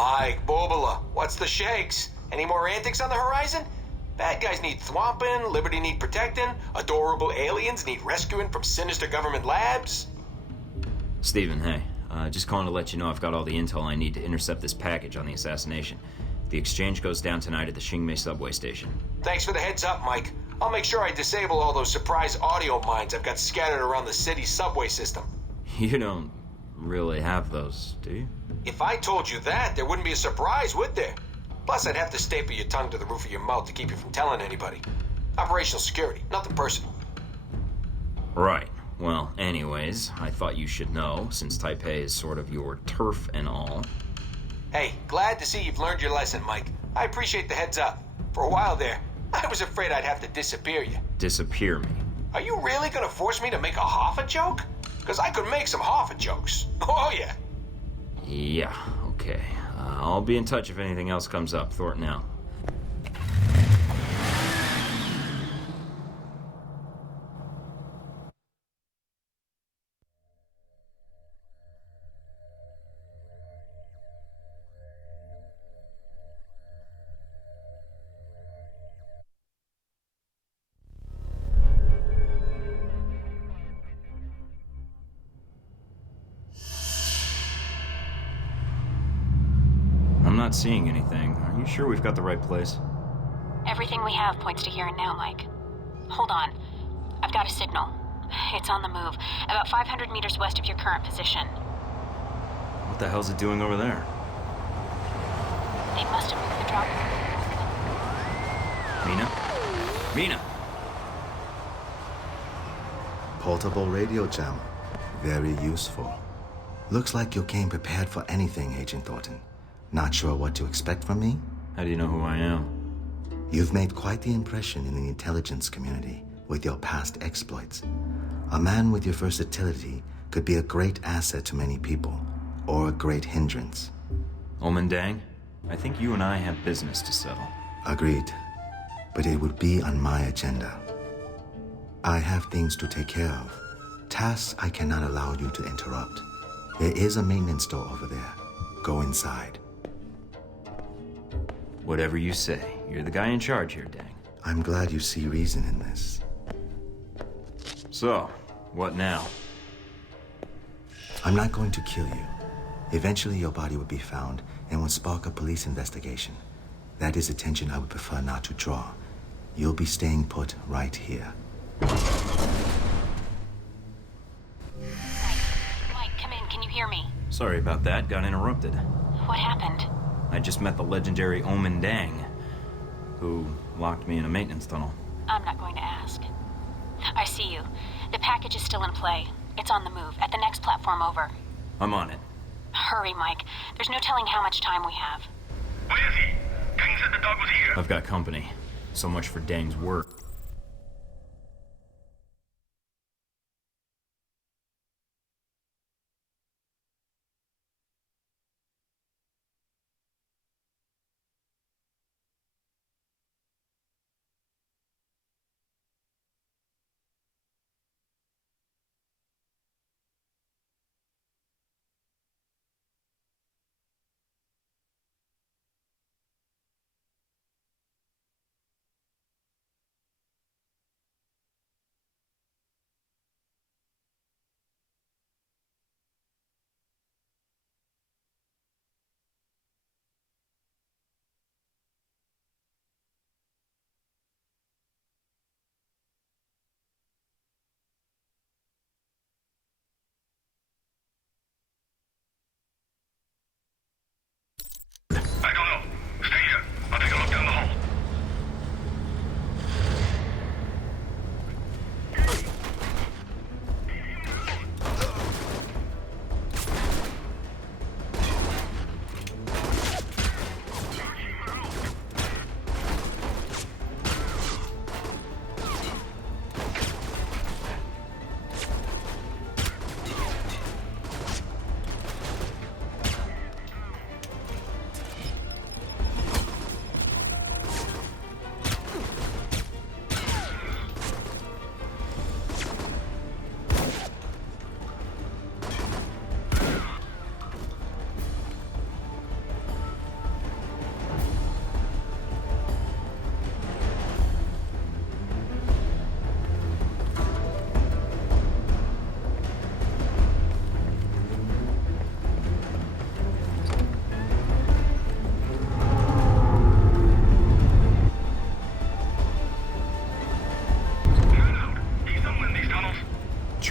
Mike Bobola, what's the shakes? Any more antics on the horizon? Bad guys need thwomping, Liberty need protecting, adorable aliens need rescuing from sinister government labs. Steven, hey. Just calling to let you know I've got all the intel I need to intercept this package on the assassination. The exchange goes down tonight at the Xingmei subway station. Thanks for the heads up, Mike. I'll make sure I disable all those surprise audio mines I've got scattered around the city's subway system. You don't really have those, do you? If I told you that, there wouldn't be a surprise, would there? Plus, I'd have to staple your tongue to the roof of your mouth to keep you from telling anybody. Operational security, nothing personal. Right. Well, anyways, I thought you should know, since Taipei is sort of your turf and all. Hey, glad to see you've learned your lesson, Mike. I appreciate the heads up. For a while there, I was afraid I'd have to disappear you. Disappear me? Are you really gonna force me to make a Hoffa joke? Because I could make some Hoffa jokes. Oh, yeah. Yeah, okay. I'll be in touch if anything else comes up. Thornton out. I'm not seeing anything. Are you sure we've got the right place? Everything we have points to here and now, Mike. Hold on. I've got a signal. It's on the move, about 500 meters west of your current position. What the hell's it doing over there? They must have moved the drop. Mina? Mina! Portable radio jammer. Very useful. Looks like you came prepared for anything, Agent Thornton. Not sure what to expect from me? How do you know who I am? You've made quite the impression in the intelligence community with your past exploits. A man with your versatility could be a great asset to many people, or a great hindrance. Omen Dang? I think you and I have business to settle. Agreed. But it would be on my agenda. I have things to take care of. Tasks I cannot allow you to interrupt. There is a maintenance store over there. Go inside. Whatever you say. You're the guy in charge here, Dang. I'm glad you see reason in this. So, what now? I'm not going to kill you. Eventually your body will be found and will spark a police investigation. That is attention I would prefer not to draw. You'll be staying put right here. Mike, come in. Can you hear me? Sorry about that. Got interrupted. What happened? I just met the legendary Omen Dang, who locked me in a maintenance tunnel. I'm not going to ask. I see you. The package is still in play. It's on the move, at the next platform over. I'm on it. Hurry, Mike. There's no telling how much time we have. Where is he? King said the dog was here. I've got company. So much for Dang's work.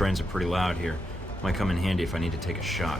trains are pretty loud here. Might come in handy if I need to take a shot.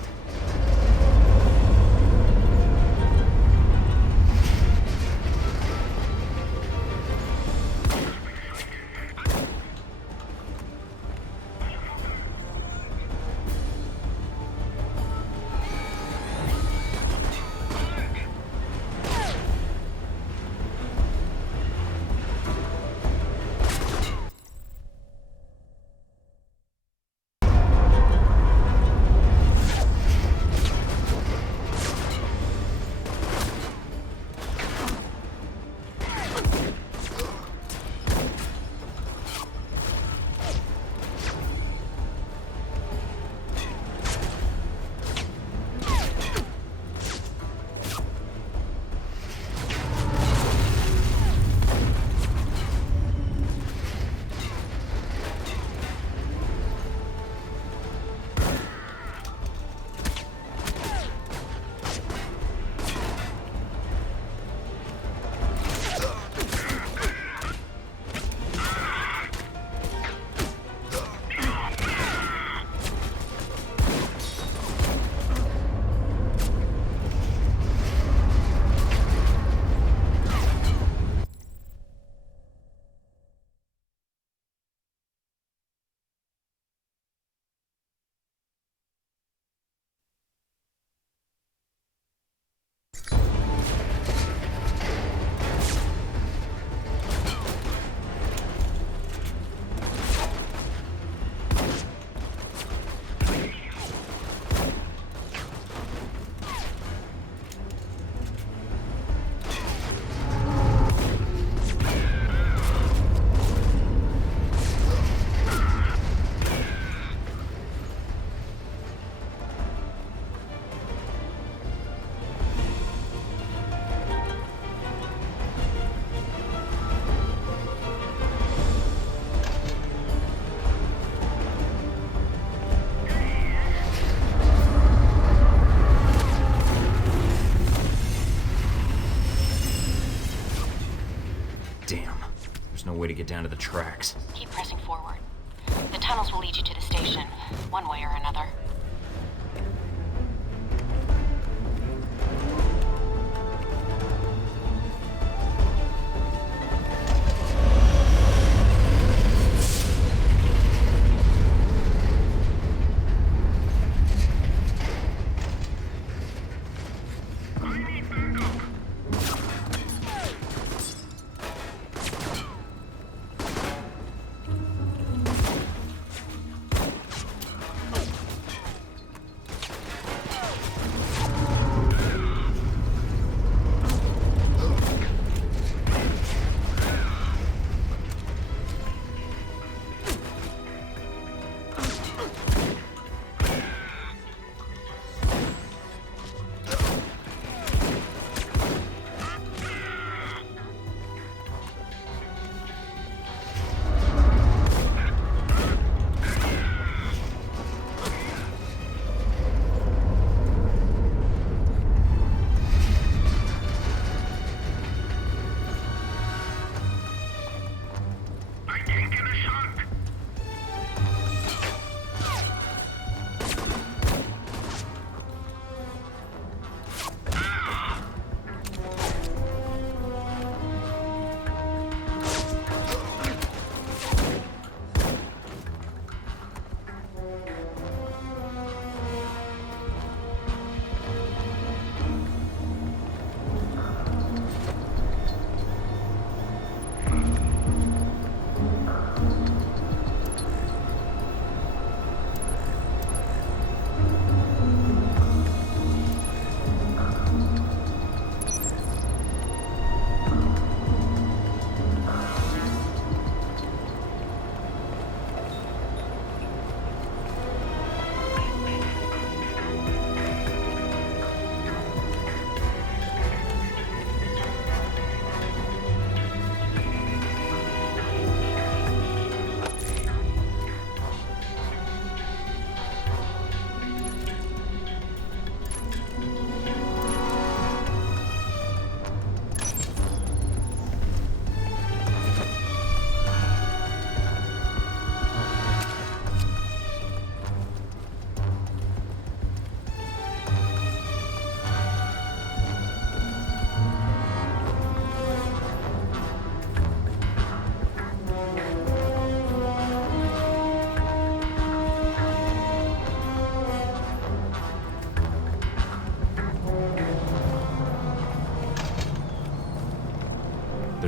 Damn. There's no way to get down to the tracks. Keep pressing forward. The tunnels will lead you to the station, one way or another.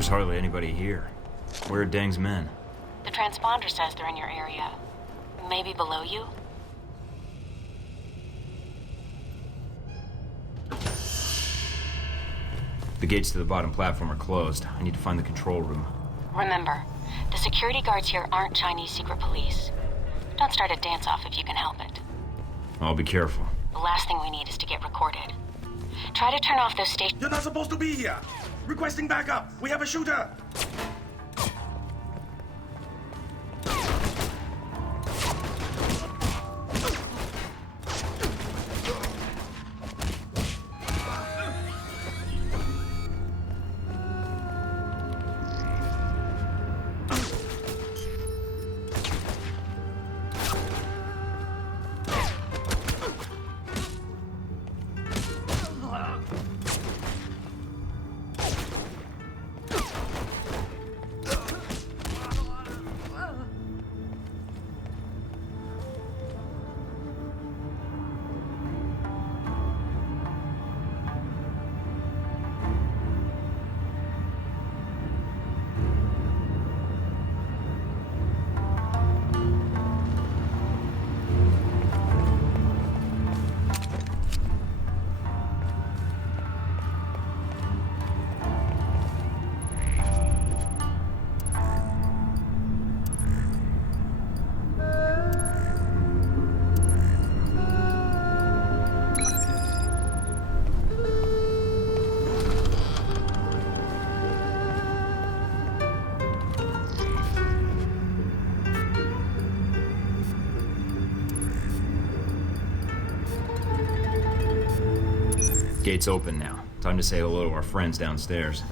There's hardly anybody here. Where are Deng's men? The transponder says they're in your area. Maybe below you? The gates to the bottom platform are closed. I need to find the control room. Remember, the security guards here aren't Chinese secret police. Don't start a dance-off if you can help it. I'll be careful. The last thing we need is to get recorded. Try to turn off those stations. You're not supposed to be here. Requesting backup. We have a shooter. Gate's open now. Time to say hello to our friends downstairs.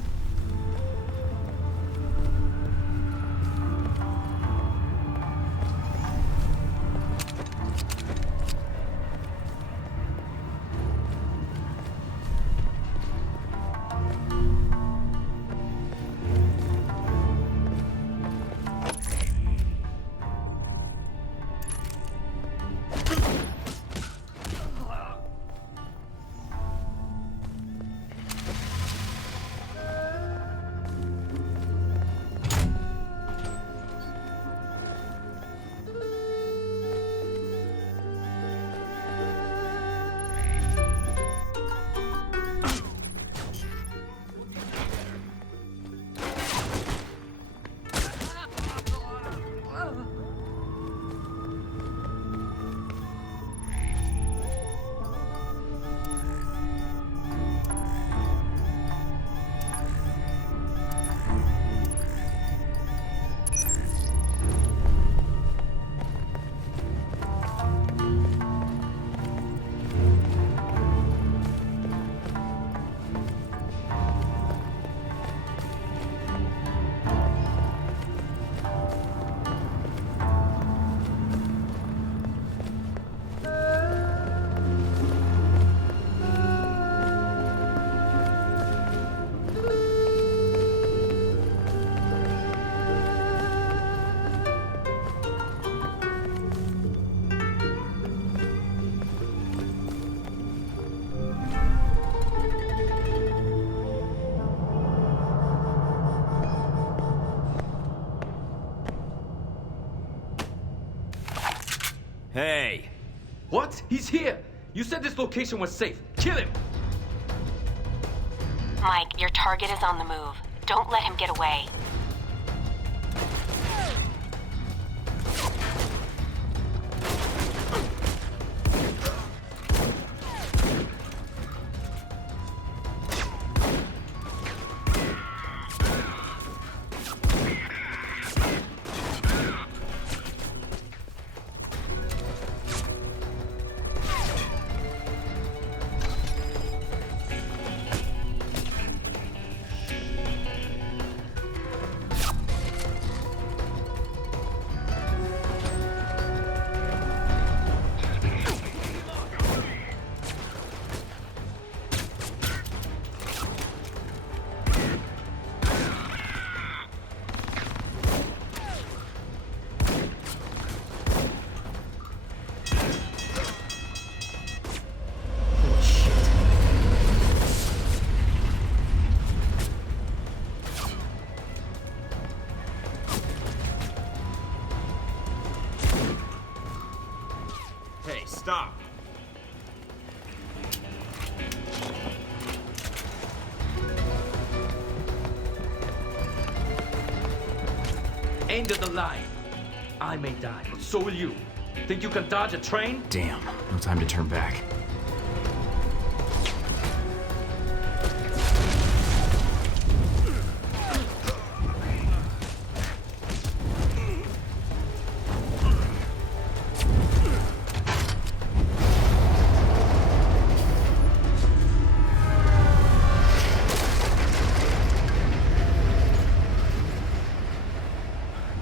Hey! What? He's here! You said this location was safe. Kill him! Mike, your target is on the move. Don't let him get away. end of the line. I may die, but so will you. Think you can dodge a train? Damn, no time to turn back.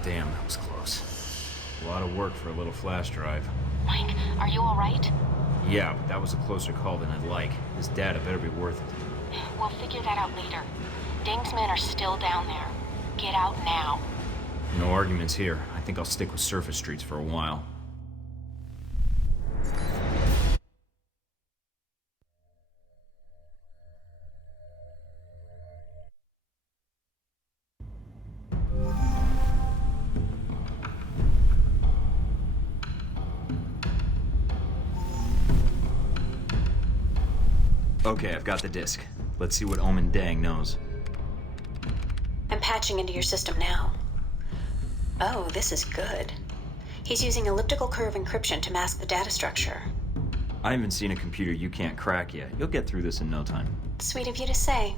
Damn, that was close. A lot of work for a little flash drive. Mike, are you alright? Yeah, but that was a closer call than I'd like. This data better be worth it. We'll figure that out later. Ding's men are still down there. Get out now. No arguments here. I think I'll stick with surface streets for a while. Okay, I've got the disk. Let's see what Omen Deng knows. I'm patching into your system now. Oh, this is good. He's using elliptical curve encryption to mask the data structure. I haven't seen a computer you can't crack yet. You'll get through this in no time. Sweet of you to say.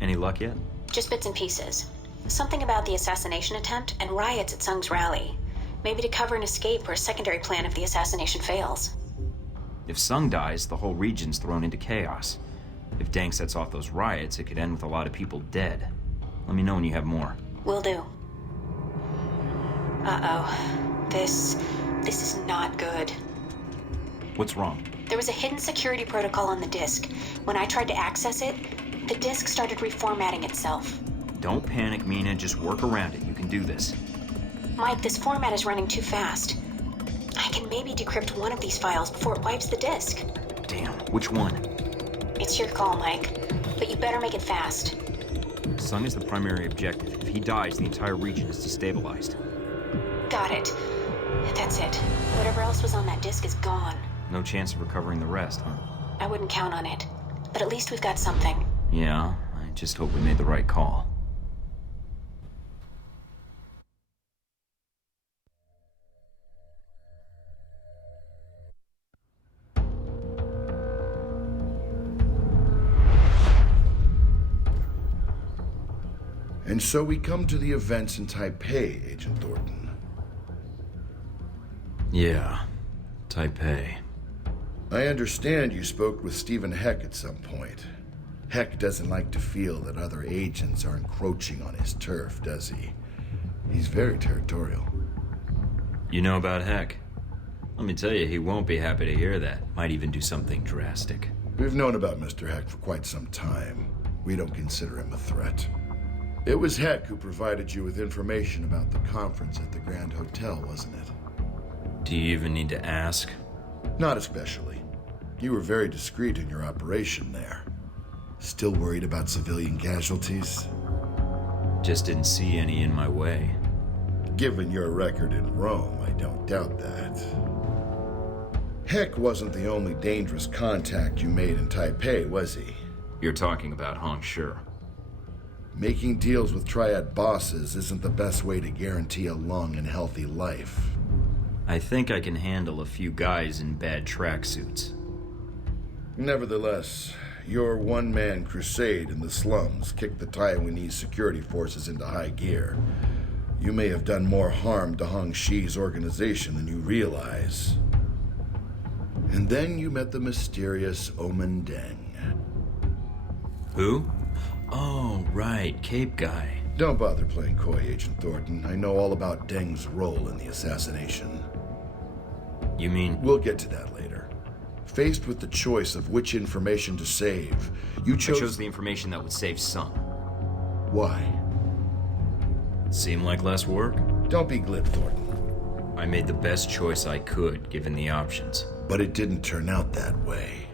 Any luck yet? Just bits and pieces. Something about the assassination attempt and riots at Sung's rally. Maybe to cover an escape or a secondary plan if the assassination fails. If Sung dies, the whole region's thrown into chaos. If Deng sets off those riots, it could end with a lot of people dead. Let me know when you have more. Will do. Uh-oh. This is not good. What's wrong? There was a hidden security protocol on the disk. When I tried to access it, the disk started reformatting itself. Don't panic, Mina. Just work around it. You can do this. Mike, this format is running too fast. I can maybe decrypt one of these files before it wipes the disk. Damn, which one? It's your call, Mike. But you better make it fast. Sung is the primary objective. If he dies, the entire region is destabilized. Got it. That's it. Whatever else was on that disk is gone. No chance of recovering the rest, huh? I wouldn't count on it. But at least we've got something. Yeah, I just hope we made the right call. And so we come to the events in Taipei, Agent Thornton. Yeah, Taipei. I understand you spoke with Stephen Heck at some point. Heck doesn't like to feel that other agents are encroaching on his turf, does he? He's very territorial. You know about Heck? Let me tell you, he won't be happy to hear that. Might even do something drastic. We've known about Mr. Heck for quite some time. We don't consider him a threat. It was Heck who provided you with information about the conference at the Grand Hotel, wasn't it? Do you even need to ask? Not especially. You were very discreet in your operation there. Still worried about civilian casualties? Just didn't see any in my way. Given your record in Rome, I don't doubt that. Heck wasn't the only dangerous contact you made in Taipei, was he? You're talking about Hong Shi. Making deals with Triad bosses isn't the best way to guarantee a long and healthy life. I think I can handle a few guys in bad tracksuits. Nevertheless, your one-man crusade in the slums kicked the Taiwanese security forces into high gear. You may have done more harm to Hong Shi's organization than you realize. And then you met the mysterious Omen Deng. Who? Oh, right, Cape guy. Don't bother playing coy, Agent Thornton. I know all about Deng's role in the assassination. You mean... We'll get to that later. Faced with the choice of which information to save, you chose... I chose the information that would save Sung. Why? Seem like less work? Don't be glib, Thornton. I made the best choice I could, given the options. But it didn't turn out that way.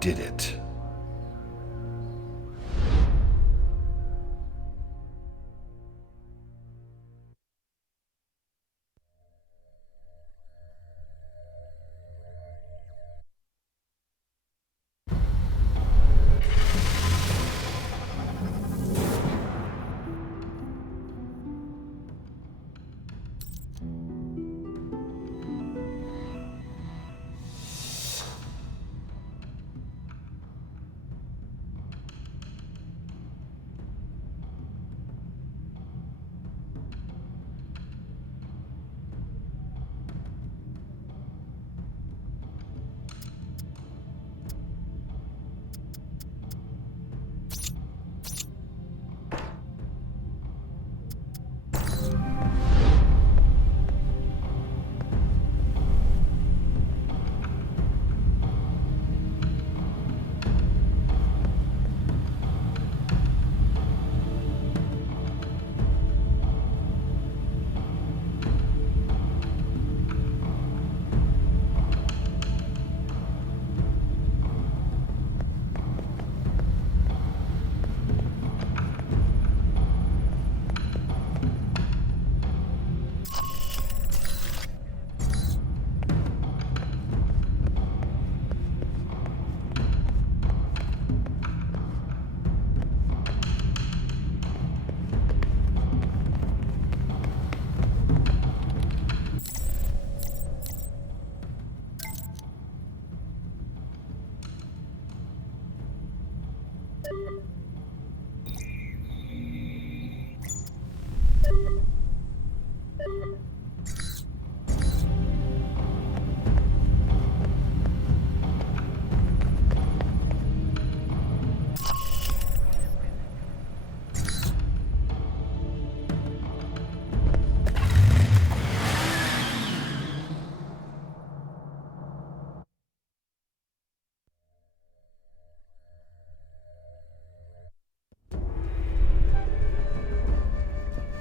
Did it?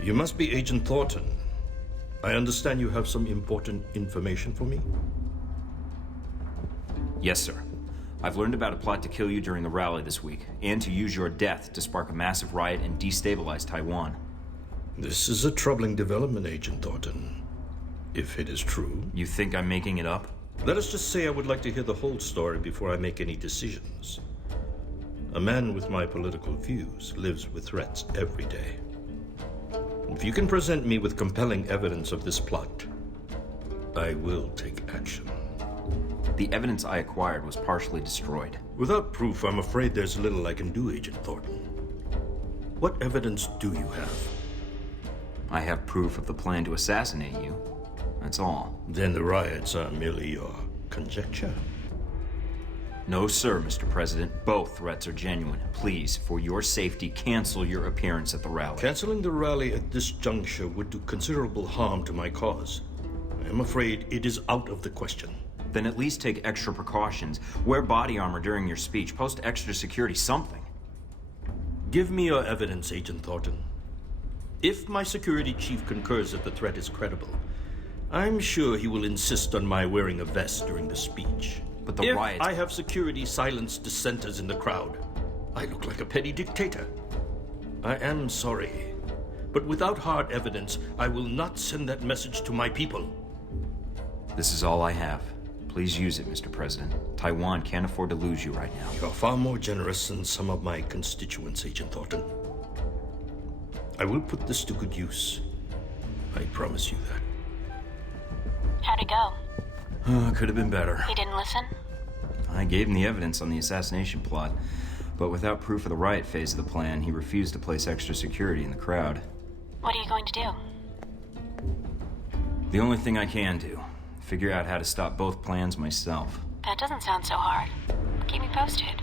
You must be Agent Thornton. I understand you have some important information for me? Yes, sir. I've learned about a plot to kill you during the rally this week, and to use your death to spark a massive riot and destabilize Taiwan. This is a troubling development, Agent Thornton. If it is true. You think I'm making it up? Let us just say I would like to hear the whole story before I make any decisions. A man with my political views lives with threats every day. If you can present me with compelling evidence of this plot, I will take action. The evidence I acquired was partially destroyed. Without proof, I'm afraid there's little I can do, Agent Thornton. What evidence do you have? I have proof of the plan to assassinate you. That's all. Then the riots are merely your conjecture? No, sir, Mr. President. Both threats are genuine. Please, for your safety, cancel your appearance at the rally. Canceling the rally at this juncture would do considerable harm to my cause. I am afraid it is out of the question. Then at least take extra precautions. Wear body armor during your speech. Post extra security, something. Give me your evidence, Agent Thornton. If my security chief concurs that the threat is credible, I'm sure he will insist on my wearing a vest during the speech. But the riots... If I have security silence dissenters in the crowd, I look like a petty dictator. I am sorry, but without hard evidence, I will not send that message to my people. This is all I have. Please use it, Mr. President. Taiwan can't afford to lose you right now. You are far more generous than some of my constituents, Agent Thornton. I will put this to good use. I promise you that. How'd it go? Could have been better. He didn't listen? I gave him the evidence on the assassination plot, but without proof of the riot phase of the plan, he refused to place extra security in the crowd. What are you going to do? The only thing I can do, figure out how to stop both plans myself. That doesn't sound so hard. Keep me posted.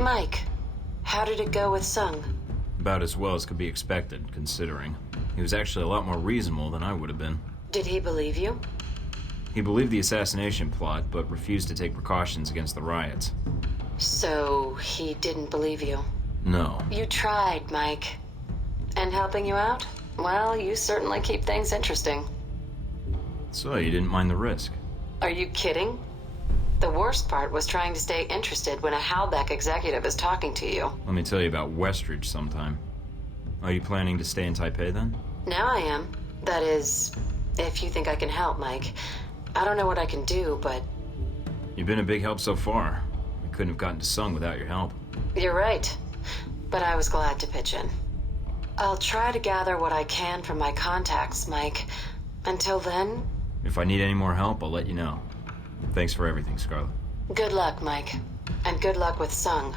Mike, how did it go with Sung? About as well as could be expected, considering. He was actually a lot more reasonable than I would have been. Did he believe you? He believed the assassination plot, but refused to take precautions against the riots. So, he didn't believe you? No. You tried, Mike. And helping you out? Well, you certainly keep things interesting. So, you didn't mind the risk? Are you kidding? The worst part was trying to stay interested when a Halbeck executive is talking to you. Let me tell you about Westridge sometime. Are you planning to stay in Taipei then? Now I am. That is, if you think I can help, Mike. I don't know what I can do, but... You've been a big help so far. I couldn't have gotten to Sung without your help. You're right. But I was glad to pitch in. I'll try to gather what I can from my contacts, Mike. Until then... If I need any more help, I'll let you know. Thanks for everything, Scarlet. Good luck, Mike. And good luck with Sung.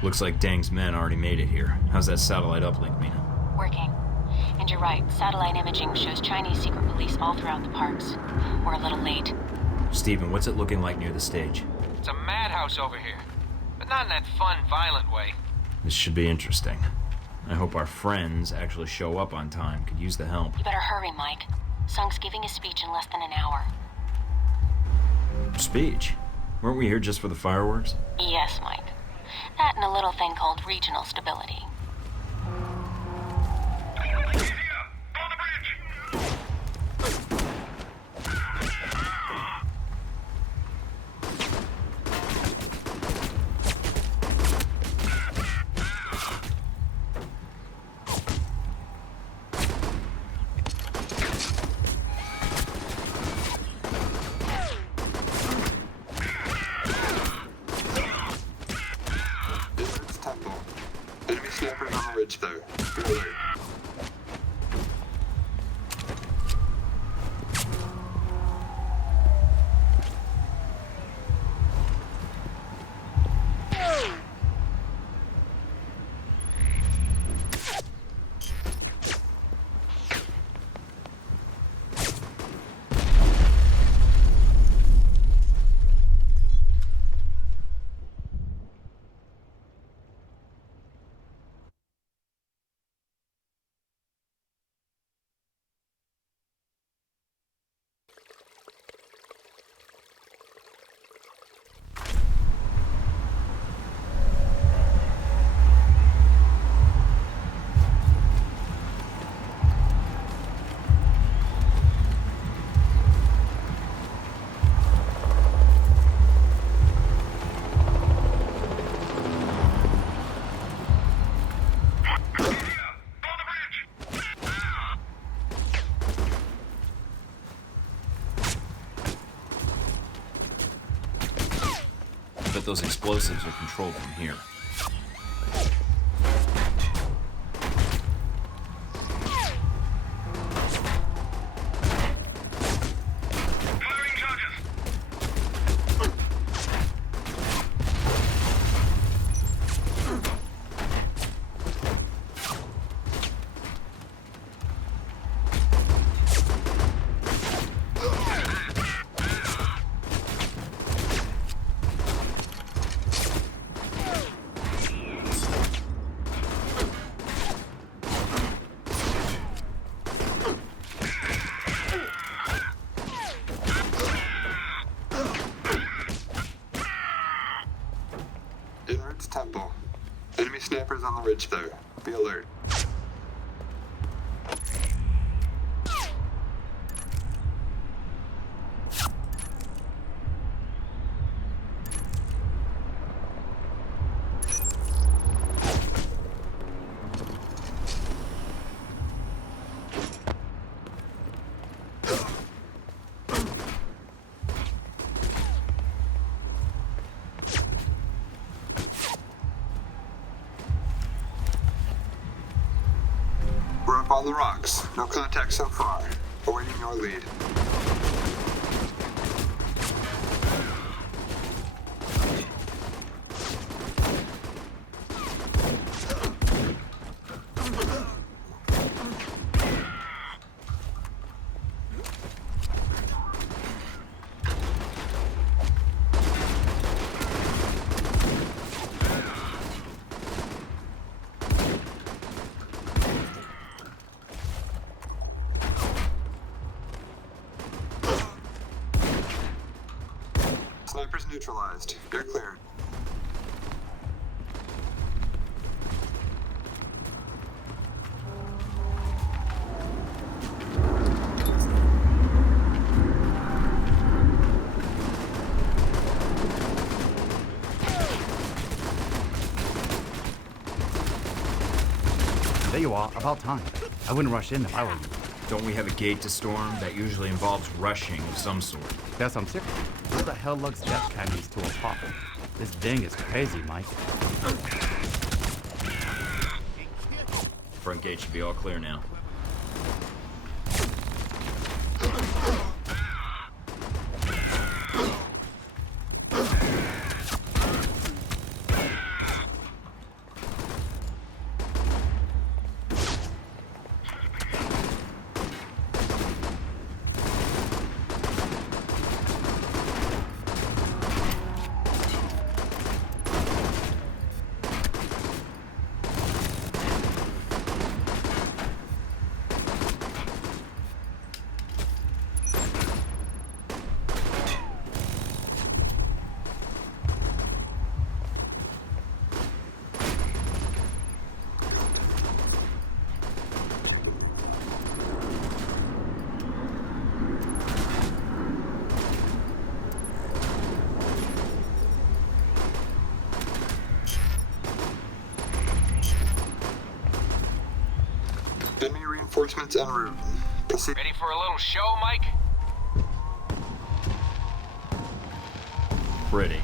Looks like Deng's men already made it here. How's that satellite uplink, Mina? Working. And you're right, satellite imaging shows Chinese secret police all throughout the parks. We're a little late. Steven, what's it looking like near the stage? It's a madhouse over here. But not in that fun, violent way. This should be interesting. I hope our friends actually show up on time. Could use the help. You better hurry, Mike. Sung's giving a speech in less than an hour. Speech? Weren't we here just for the fireworks? Yes, Mike. That and a little thing called regional stability. Enemy snappers on the ridge there. Be alert. But those explosives are controlled from here. Inwards Temple. Enemy snappers on the ridge there. Be alert. We're up on the rocks. No contact so far. Awaiting your lead. Snipers neutralized. You're clear. There you are, about time. I wouldn't rush in if I were you. Don't we have a gate to storm? That usually involves rushing of some sort. Guess I'm sick. Who the hell lugs death cannons to a pop? This thing is crazy, Mike. Front gate should be all clear now. Enemy reinforcements en route. Proceed. Ready for a little show, Mike? Pretty.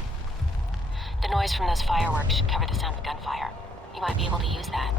The noise from those fireworks should cover the sound of gunfire. You might be able to use that.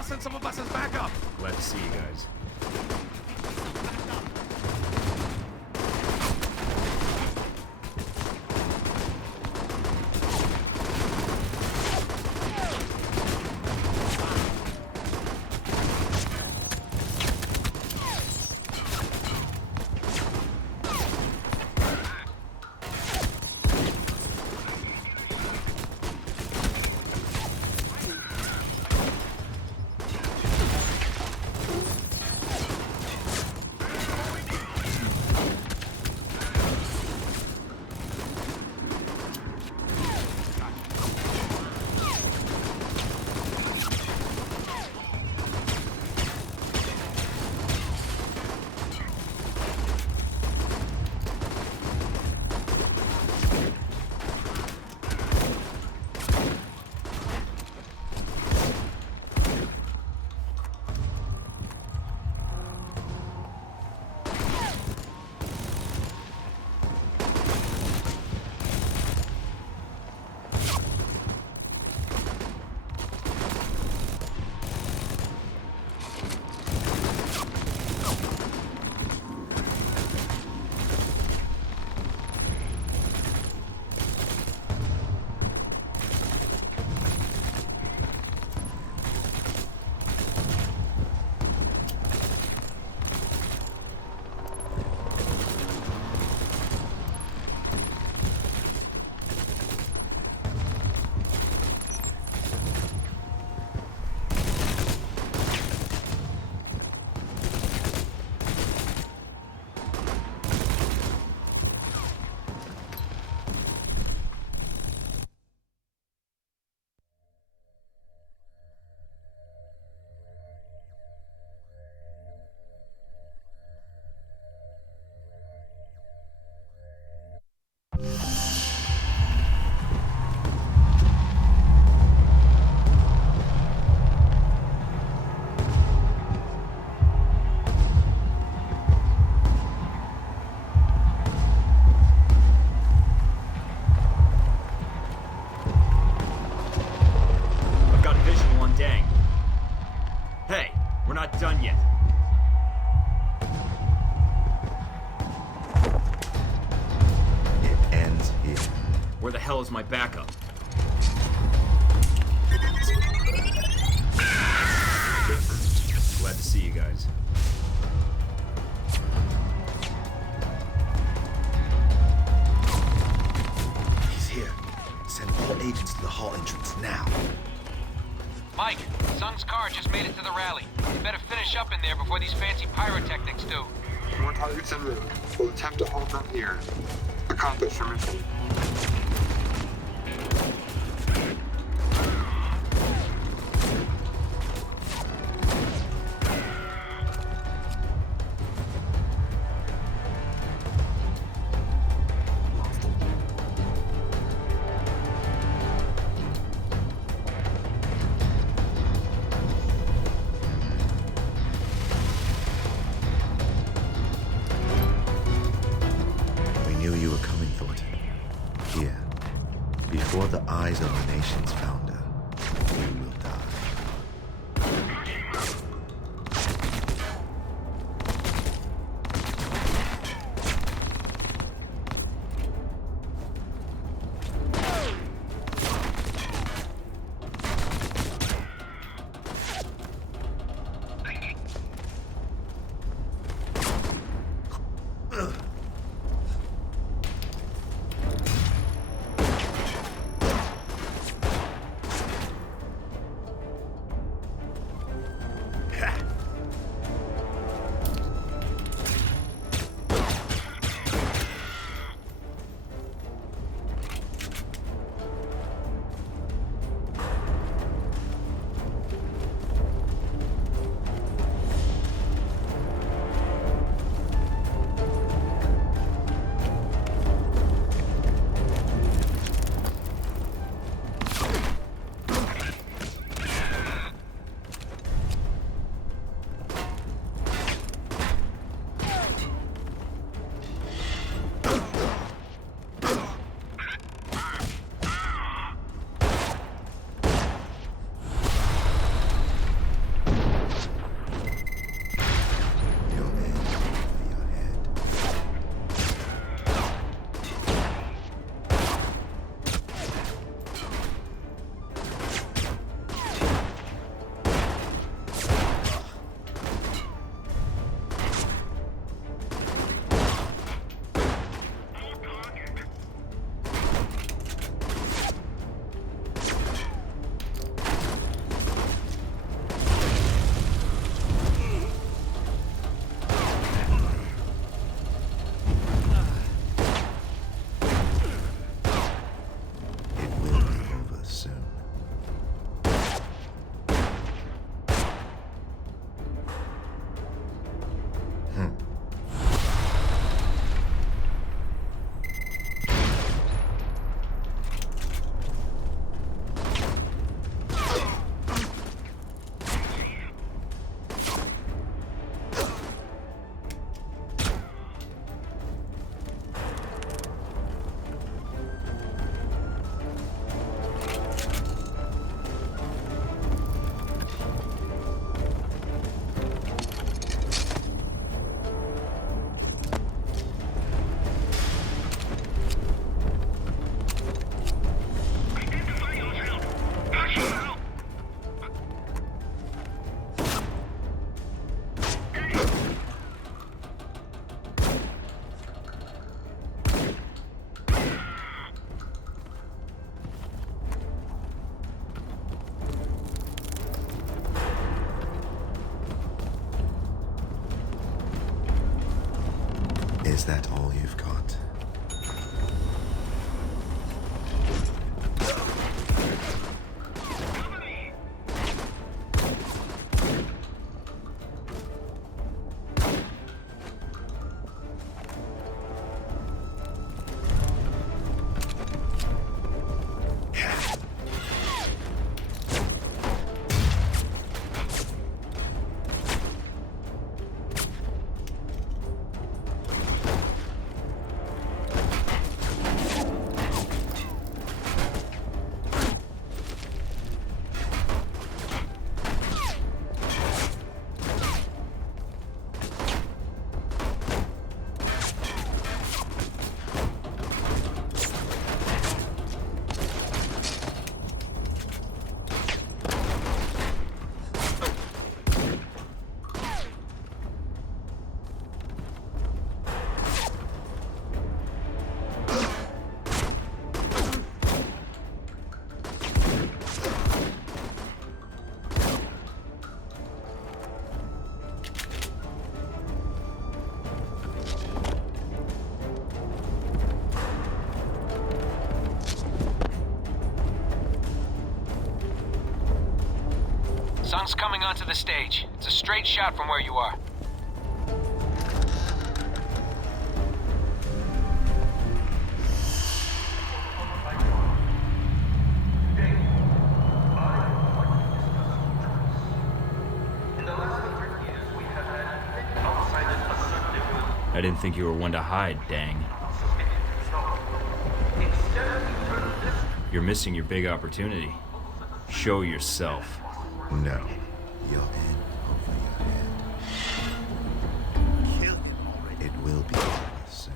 Send some of us as backup. Glad to see you guys. not done yet. It ends here. Where the hell is my backup? Glad to see you guys. He's here. Send all agents to the hall entrance now. Mike, Sun's car just made it to the rally. You better finish up in there before these fancy pyrotechnics do. More targets en route. We'll attempt to hold them here. Accomplish your mission. We knew you were coming, Thornton. Here, before the eyes of the nation's founder, you will die. Is that all you've got? Sung's coming onto the stage. It's a straight shot from where you are. I didn't think you were one to hide, dang. You're missing your big opportunity. Show yourself. No. Your end over your head. Kill. It will be over soon.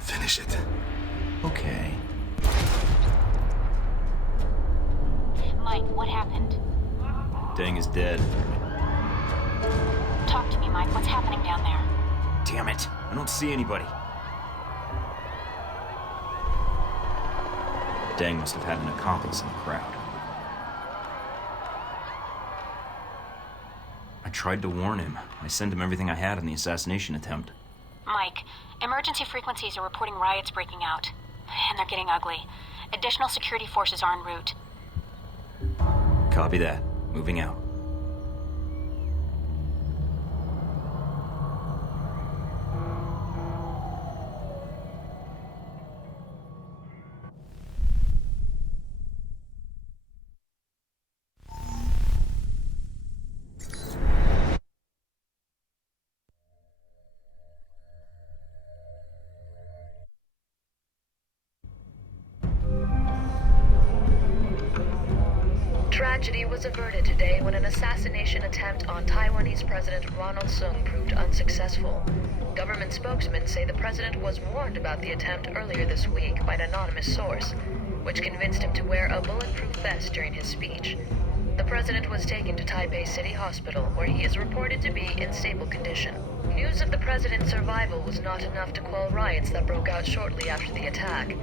Finish it. Okay. Mike, what happened? Deng is dead. Talk to me, Mike. What's happening down there? Damn it. I don't see anybody. Deng must have had an accomplice in the crowd. I tried to warn him. I sent him everything I had on the assassination attempt. Mike, emergency frequencies are reporting riots breaking out. And they're getting ugly. Additional security forces are en route. Copy that. Moving out. Tragedy was averted today when an assassination attempt on Taiwanese President Ronald Sung proved unsuccessful. Government spokesmen say the president was warned about the attempt earlier this week by an anonymous source, which convinced him to wear a bulletproof vest during his speech. The president was taken to Taipei City Hospital, where he is reported to be in stable condition. News of the president's survival was not enough to quell riots that broke out shortly after the attack.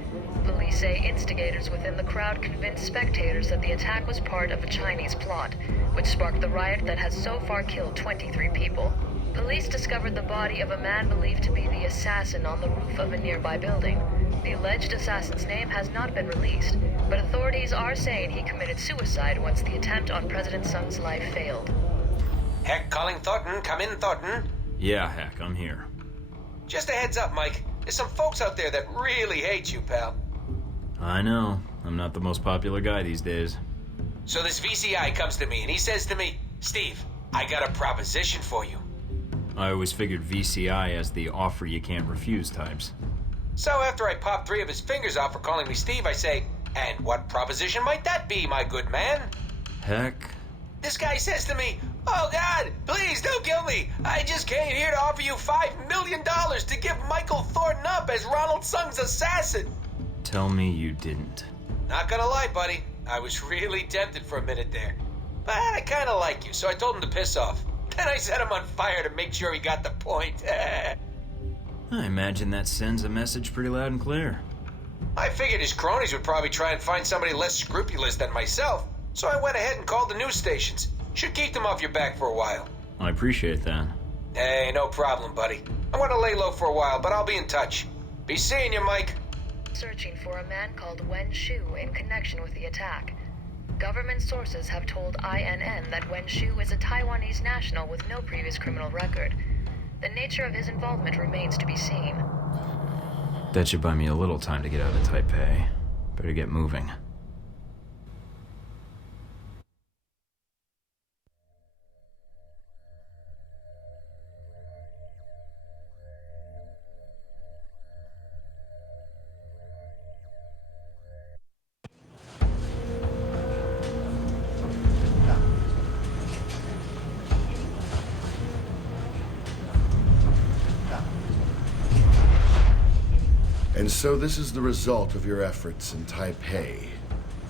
Police say instigators within the crowd convinced spectators that the attack was part of a Chinese plot, which sparked the riot that has so far killed 23 people. Police discovered the body of a man believed to be the assassin on the roof of a nearby building. The alleged assassin's name has not been released, but authorities are saying he committed suicide once the attempt on President Sung's life failed. Heck, calling Thornton. Come in, Thornton. Yeah, Heck, I'm here. Just a heads up, Mike. There's some folks out there that really hate you, pal. I know. I'm not the most popular guy these days. So this VCI comes to me and he says to me, Steve, I got a proposition for you. I always figured VCI as the offer you can't refuse types. So after I pop 3 of his fingers off for calling me Steve, I say, and what proposition might that be, my good man? Heck. This guy says to me, oh God, please don't kill me. I just came here to offer you $5 million to give Michael Thornton up as Ronald Sung's assassin. Tell me you didn't. Not gonna lie, buddy. I was really tempted for a minute there. But I kinda like you, so I told him to piss off. Then I set him on fire to make sure he got the point. I imagine that sends a message pretty loud and clear. I figured his cronies would probably try and find somebody less scrupulous than myself, so I went ahead and called the news stations. Should keep them off your back for a while. I appreciate that. Hey, no problem, buddy. I'm gonna lay low for a while, but I'll be in touch. Be seeing you, Mike. Searching for a man called Wen Shu in connection with the attack. Government sources have told INN that Wen Shu is a Taiwanese national with no previous criminal record. The nature of his involvement remains to be seen. That should buy me a little time to get out of Taipei. Better get moving. And so this is the result of your efforts in Taipei.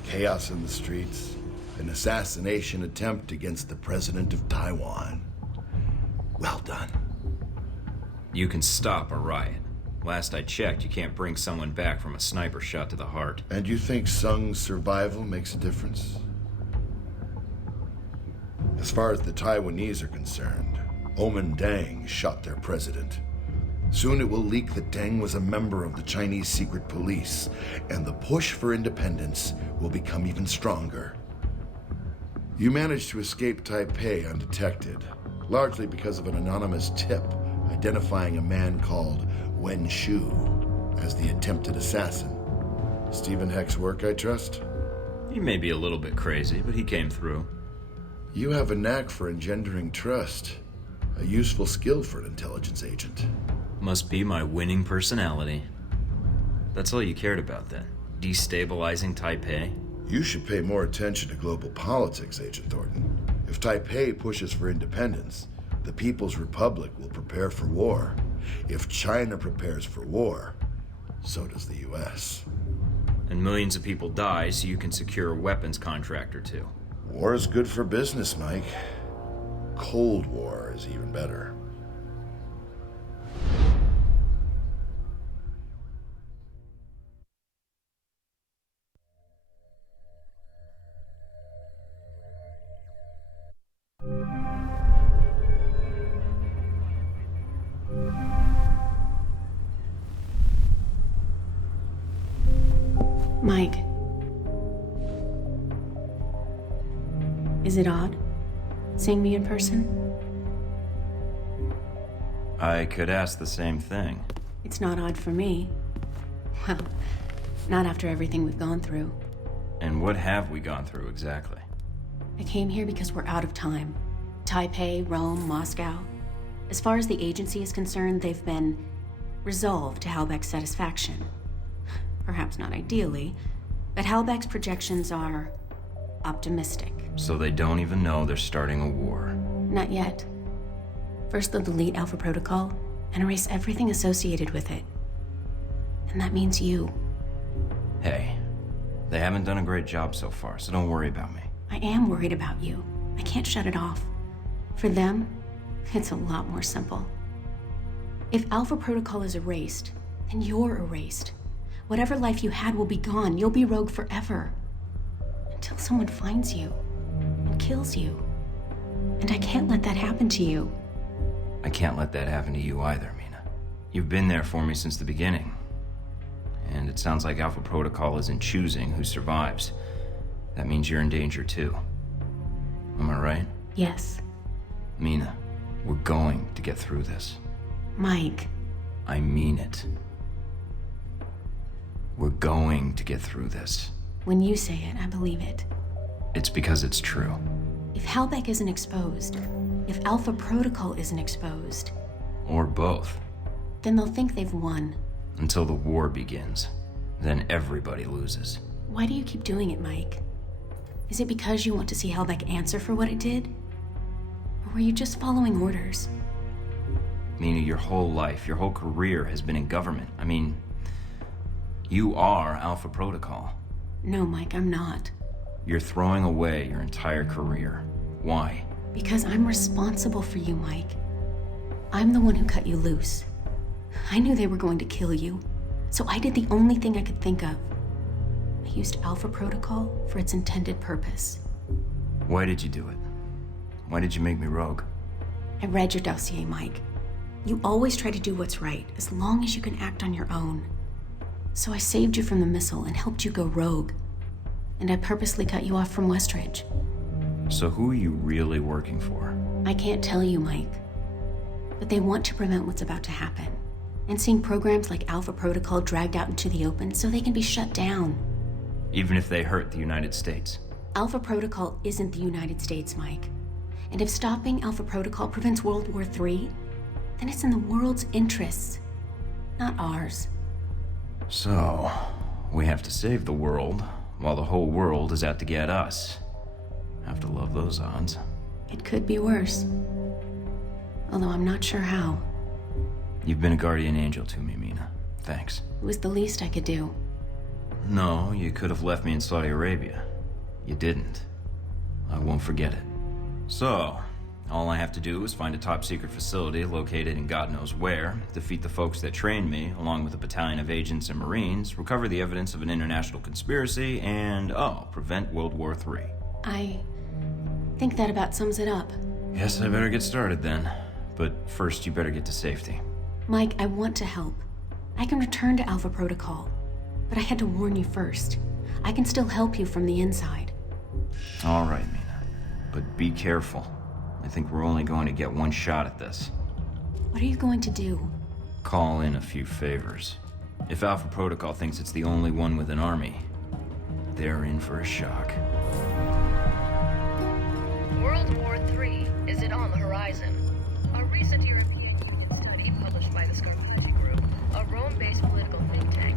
Chaos in the streets, an assassination attempt against the president of Taiwan. Well done. You can stop a riot. Last I checked, you can't bring someone back from a sniper shot to the heart. And you think Sung's survival makes a difference? As far as the Taiwanese are concerned, Omen Deng shot their president. Soon it will leak that Deng was a member of the Chinese secret police, and the push for independence will become even stronger. You managed to escape Taipei undetected, largely because of an anonymous tip identifying a man called Wen Shu as the attempted assassin. Stephen Heck's work, I trust? He may be a little bit crazy, but he came through. You have a knack for engendering trust, a useful skill for an intelligence agent. Must be my winning personality. That's all you cared about then? Destabilizing Taipei? You should pay more attention to global politics, Agent Thornton. If Taipei pushes for independence, the People's Republic will prepare for war. If China prepares for war, so does the US. And millions of people die so you can secure a weapons contract or two. War is good for business, Mike. Cold War is even better. Mike. Is it odd, seeing me in person? I could ask the same thing. It's not odd for me. Well, not after everything we've gone through. And what have we gone through exactly? I came here because we're out of time. Taipei, Rome, Moscow. As far as the agency is concerned, they've been resolved to Halbech's satisfaction. Perhaps not ideally, but Halbech's projections are optimistic. So they don't even know they're starting a war. Not yet. First they'll delete Alpha Protocol and erase everything associated with it. And that means you. Hey, they haven't done a great job so far, so don't worry about me. I am worried about you. I can't shut it off. For them, it's a lot more simple. If Alpha Protocol is erased, then you're erased. Whatever life you had will be gone. You'll be rogue forever. Until someone finds you and kills you. And I can't let that happen to you. I can't let that happen to you either, Mina. You've been there for me since the beginning. And it sounds like Alpha Protocol isn't choosing who survives. That means you're in danger too. Am I right? Yes. Mina, we're going to get through this. Mike. I mean it. We're going to get through this. When you say it, I believe it. It's because it's true. If Halbech isn't exposed, if Alpha Protocol isn't exposed... Or both. Then they'll think they've won. Until the war begins. Then everybody loses. Why do you keep doing it, Mike? Is it because you want to see Halbech answer for what it did? Or were you just following orders? Mina, your whole life, your whole career has been in government. I mean, you are Alpha Protocol. No, Mike, I'm not. You're throwing away your entire career. Why? Because I'm responsible for you, Mike. I'm the one who cut you loose. I knew they were going to kill you, so I did the only thing I could think of. I used Alpha Protocol for its intended purpose. Why did you do it? Why did you make me rogue? I read your dossier, Mike. You always try to do what's right, as long as you can act on your own. So I saved you from the missile and helped you go rogue. And I purposely cut you off from Westridge. So who are you really working for? I can't tell you, Mike. But they want to prevent what's about to happen. And seeing programs like Alpha Protocol dragged out into the open so they can be shut down. Even if they hurt the United States. Alpha Protocol isn't the United States, Mike. And if stopping Alpha Protocol prevents World War III, then it's in the world's interests, not ours. So, we have to save the world, while the whole world is out to get us. Have to love those odds. It could be worse. Although I'm not sure how. You've been a guardian angel to me, Mina. Thanks. It was the least I could do. No, you could have left me in Saudi Arabia. You didn't. I won't forget it. So, all I have to do is find a top-secret facility located in God knows where, defeat the folks that trained me, along with a battalion of agents and Marines, recover the evidence of an international conspiracy, and, prevent World War III. I think that about sums it up. Guess I better get started then. But first, you better get to safety. Mike, I want to help. I can return to Alpha Protocol. But I had to warn you first. I can still help you from the inside. All right, Mina. But be careful. I think we're only going to get one shot at this. What are you going to do? Call in a few favors. If Alpha Protocol thinks it's the only one with an army, they're in for a shock. World War III, is it on the horizon? A recent European report published by the Scarpati Group, a Rome-based political think tank.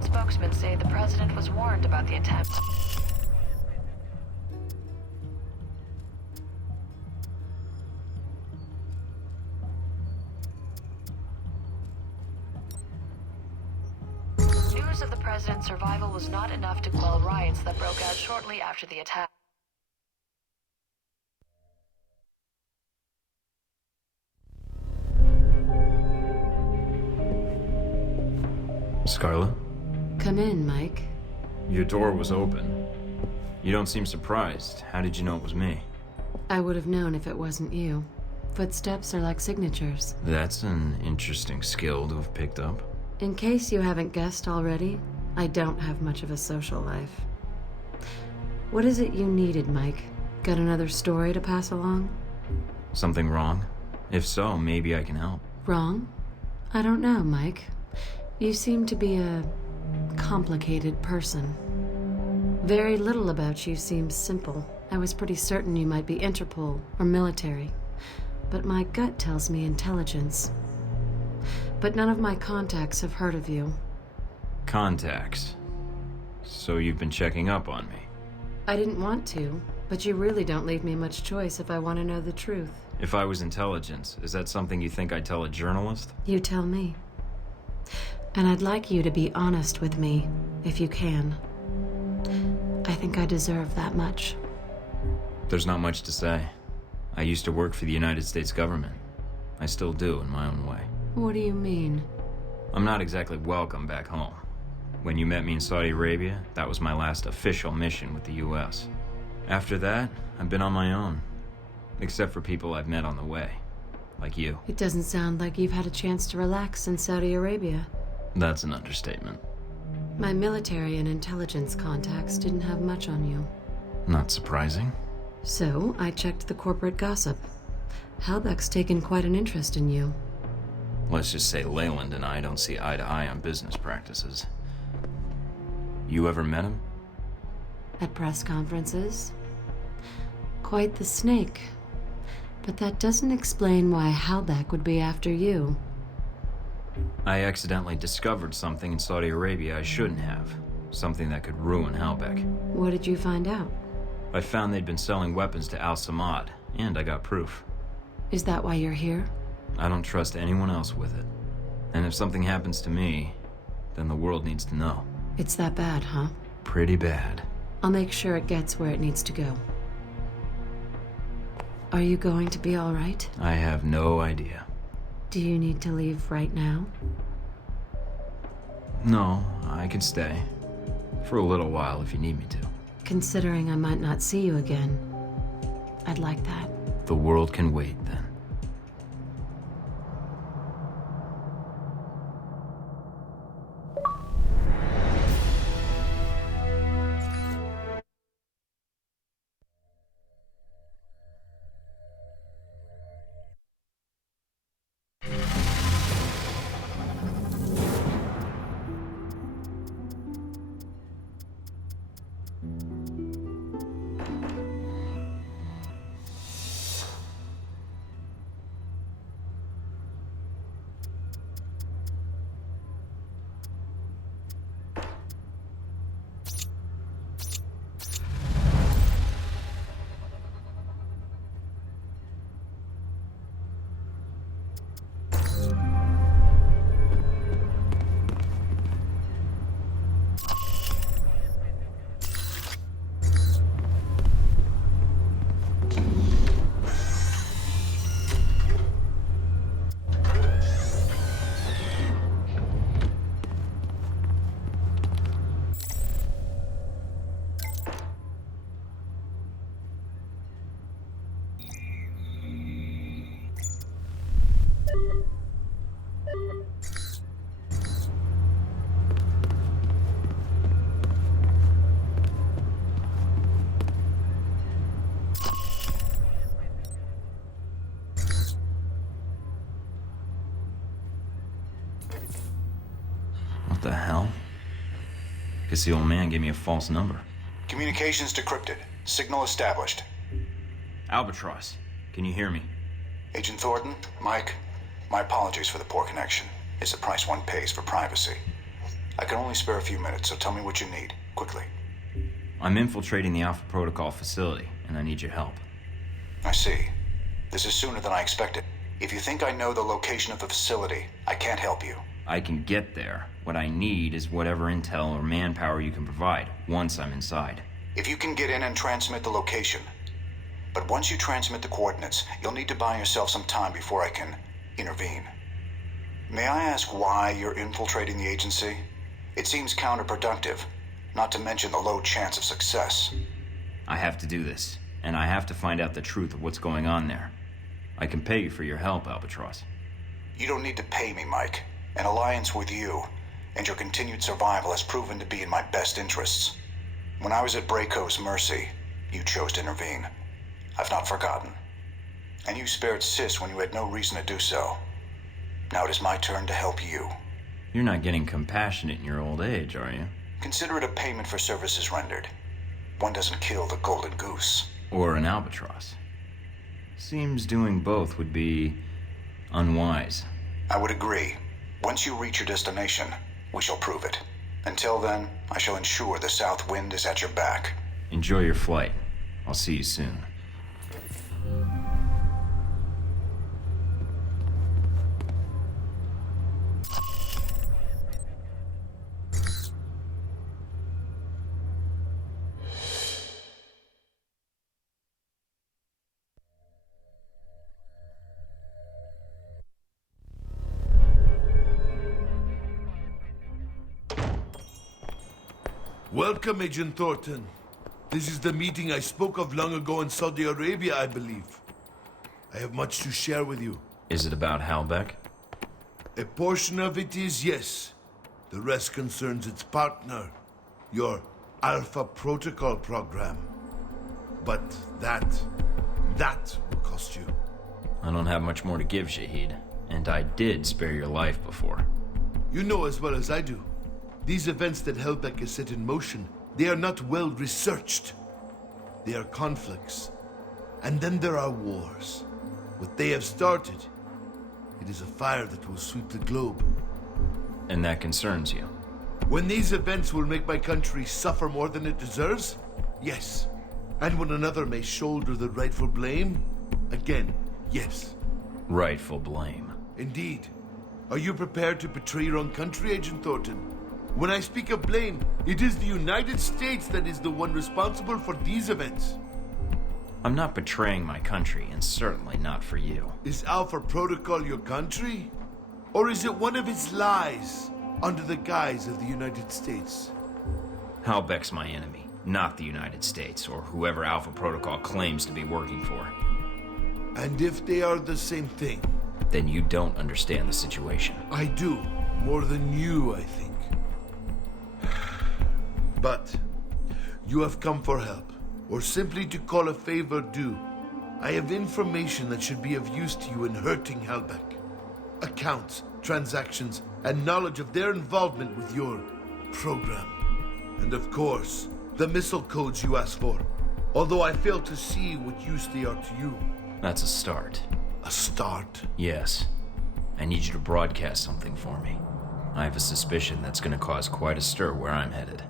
Spokesmen say the president was warned about the attempt. News of the president's survival was not enough to quell riots that broke out shortly after the attack. Scarlet? Come in, Mike. Your door was open. You don't seem surprised. How did you know it was me? I would have known if it wasn't you. Footsteps are like signatures. That's an interesting skill to have picked up. In case you haven't guessed already, I don't have much of a social life. What is it you needed, Mike? Got another story to pass along? Something wrong? If so, maybe I can help. Wrong? I don't know, Mike. You seem to be a complicated person. Very little about you seems simple. I was pretty certain you might be Interpol or military, but my gut tells me intelligence. But none of my contacts have heard of you. Contacts? So you've been checking up on me? I didn't want to, but you really don't leave me much choice if I want to know the truth. If I was intelligence, is that something you think I'd tell a journalist? You tell me. And I'd like you to be honest with me, if you can. I think I deserve that much. There's not much to say. I used to work for the United States government. I still do, in my own way. What do you mean? I'm not exactly welcome back home. When you met me in Saudi Arabia, that was my last official mission with the US. After that, I've been on my own. Except for people I've met on the way. Like you. It doesn't sound like you've had a chance to relax in Saudi Arabia. That's an understatement. My military and intelligence contacts didn't have much on you. Not surprising. So, I checked the corporate gossip. Halbeck's taken quite an interest in you. Let's just say Leyland and I don't see eye to eye on business practices. You ever met him? At press conferences. Quite the snake. But that doesn't explain why Halbeck would be after you. I accidentally discovered something in Saudi Arabia I shouldn't have. Something that could ruin Halbeck. What did you find out? I found they'd been selling weapons to Al Samad, and I got proof. Is that why you're here? I don't trust anyone else with it. And if something happens to me, then the world needs to know. It's that bad, huh? Pretty bad. I'll make sure it gets where it needs to go. Are you going to be all right? I have no idea. Do you need to leave right now? No, I can stay. For a little while if you need me to. Considering I might not see you again, I'd like that. The world can wait, then. What the hell? Guess the old man gave me a false number. Communications decrypted. Signal established. Albatross, can you hear me? Agent Thornton, Mike, my apologies for the poor connection. It's the price one pays for privacy. I can only spare a few minutes, so tell me what you need, quickly. I'm infiltrating the Alpha Protocol facility, and I need your help. I see. This is sooner than I expected. If you think I know the location of the facility, I can't help you. I can get there. What I need is whatever intel or manpower you can provide, once I'm inside. If you can get in and transmit the location. But once you transmit the coordinates, you'll need to buy yourself some time before I can intervene. May I ask why you're infiltrating the agency? It seems counterproductive, not to mention the low chance of success. I have to do this, and I have to find out the truth of what's going on there. I can pay you for your help, Albatross. You don't need to pay me, Mike. An alliance with you and your continued survival has proven to be in my best interests. When I was at Braco's mercy, you chose to intervene. I've not forgotten. And you spared Sis when you had no reason to do so. Now it is my turn to help you. You're not getting compassionate in your old age, are you? Consider it a payment for services rendered. One doesn't kill the golden goose. Or an albatross. Seems doing both would be unwise. I would agree. Once you reach your destination, we shall prove it. Until then, I shall ensure the South Wind is at your back. Enjoy your flight. I'll see you soon. Welcome, Agent Thornton. This is the meeting I spoke of long ago in Saudi Arabia, I believe. I have much to share with you. Is it about Halbeck? A portion of it is, yes. The rest concerns its partner, your Alpha Protocol program. But that will cost you. I don't have much more to give, Shahid. And I did spare your life before. You know as well as I do. These events that Halbeck has set in motion, they are not well researched. They are conflicts. And then there are wars. What they have started, it is a fire that will sweep the globe. And that concerns you? When these events will make my country suffer more than it deserves? Yes. And when another may shoulder the rightful blame? Again, yes. Rightful blame. Indeed. Are you prepared to betray your own country, Agent Thornton? When I speak of blame, it is the United States that is the one responsible for these events. I'm not betraying my country, and certainly not for you. Is Alpha Protocol your country? Or is it one of its lies under the guise of the United States? Halbeck's my enemy, not the United States, or whoever Alpha Protocol claims to be working for. And if they are the same thing? Then you don't understand the situation. I do. More than you, I think. But you have come for help, or simply to call a favor due. I have information that should be of use to you in hurting Halbeck. Accounts, transactions, and knowledge of their involvement with your program. And of course, the missile codes you asked for. Although I fail to see what use they are to you. That's a start. A start? Yes. I need you to broadcast something for me. I have a suspicion that's going to cause quite a stir where I'm headed.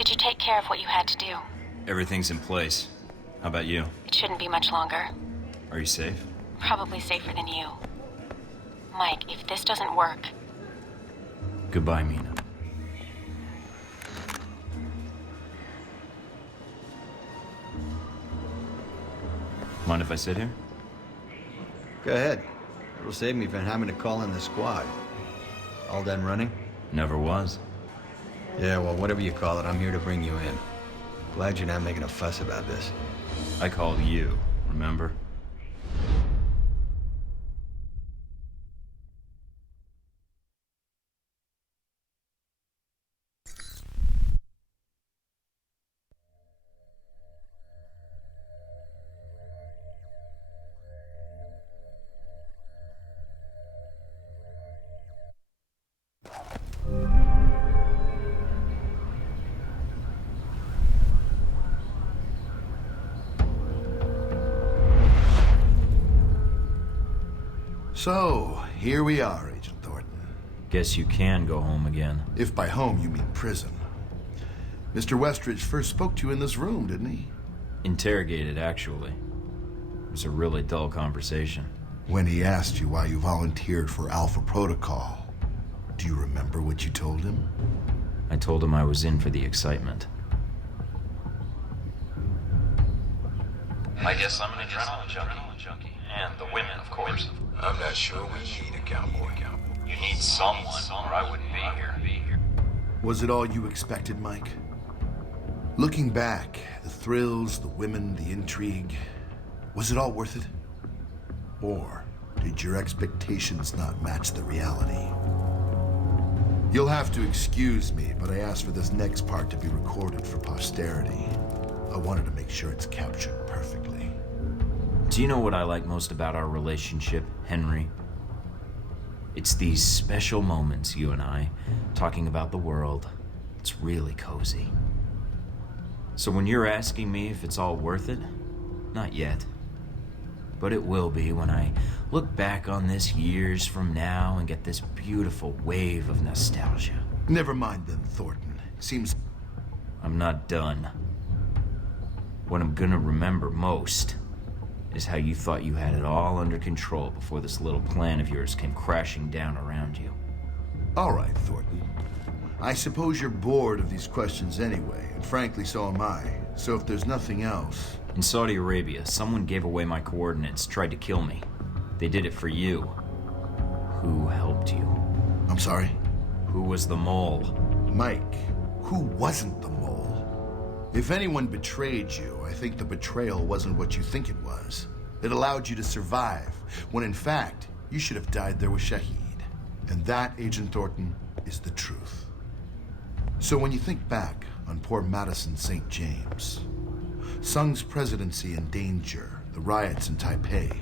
Did you take care of what you had to do? Everything's in place. How about you? It shouldn't be much longer. Are you safe? Probably safer than you. Mike, if this doesn't work... Goodbye, Mina. Mind if I sit here? Go ahead. It'll save me from having to call in the squad. All done running? Never was. Yeah, well, whatever you call it, I'm here to bring you in. Glad you're not making a fuss about this. I called you, remember? So, here we are, Agent Thornton. Guess you can go home again. If by home you mean prison. Mr. Westridge first spoke to you in this room, didn't he? Interrogated, actually. It was a really dull conversation. When he asked you why you volunteered for Alpha Protocol, do you remember what you told him? I told him I was in for the excitement. I guess I'm an adrenaline junkie. And the women, of course. I'm not sure we need a cowboy. You need someone, or I wouldn't be here. Was it all you expected, Mike? Looking back, the thrills, the women, the intrigue, was it all worth it? Or did your expectations not match the reality? You'll have to excuse me, but I asked for this next part to be recorded for posterity. I wanted to make sure it's captured perfectly. Do you know what I like most about our relationship, Henry? It's these special moments, you and I, talking about the world. It's really cozy. So when you're asking me if it's all worth it, not yet. But it will be when I look back on this years from now and get this beautiful wave of nostalgia. Never mind then, Thornton. Seems... I'm not done. What I'm gonna remember most is how you thought you had it all under control before this little plan of yours came crashing down around you. All right, Thornton. I suppose you're bored of these questions anyway, and frankly, so am I. So if there's nothing else... In Saudi Arabia, someone gave away my coordinates, tried to kill me. They did it for you. Who helped you? I'm sorry? Who was the mole? Mike, who wasn't the mole? If anyone betrayed you, I think the betrayal wasn't what you think it was. It allowed you to survive, when in fact, you should have died there with Shahid. And that, Agent Thornton, is the truth. So when you think back on poor Madison St. James, Sung's presidency in danger, the riots in Taipei,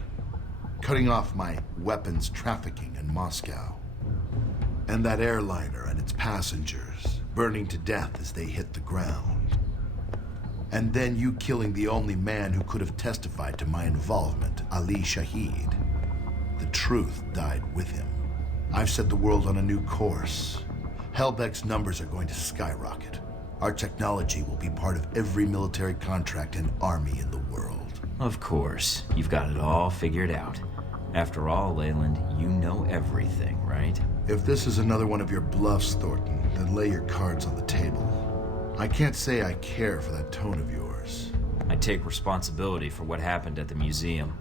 cutting off my weapons trafficking in Moscow, and that airliner and its passengers burning to death as they hit the ground, and then you killing the only man who could have testified to my involvement, Ali Shahid. The truth died with him. I've set the world on a new course. Helbeck's numbers are going to skyrocket. Our technology will be part of every military contract and army in the world. Of course. You've got it all figured out. After all, Leyland, you know everything, right? If this is another one of your bluffs, Thornton, then lay your cards on the table. I can't say I care for that tone of yours. I take responsibility for what happened at the museum.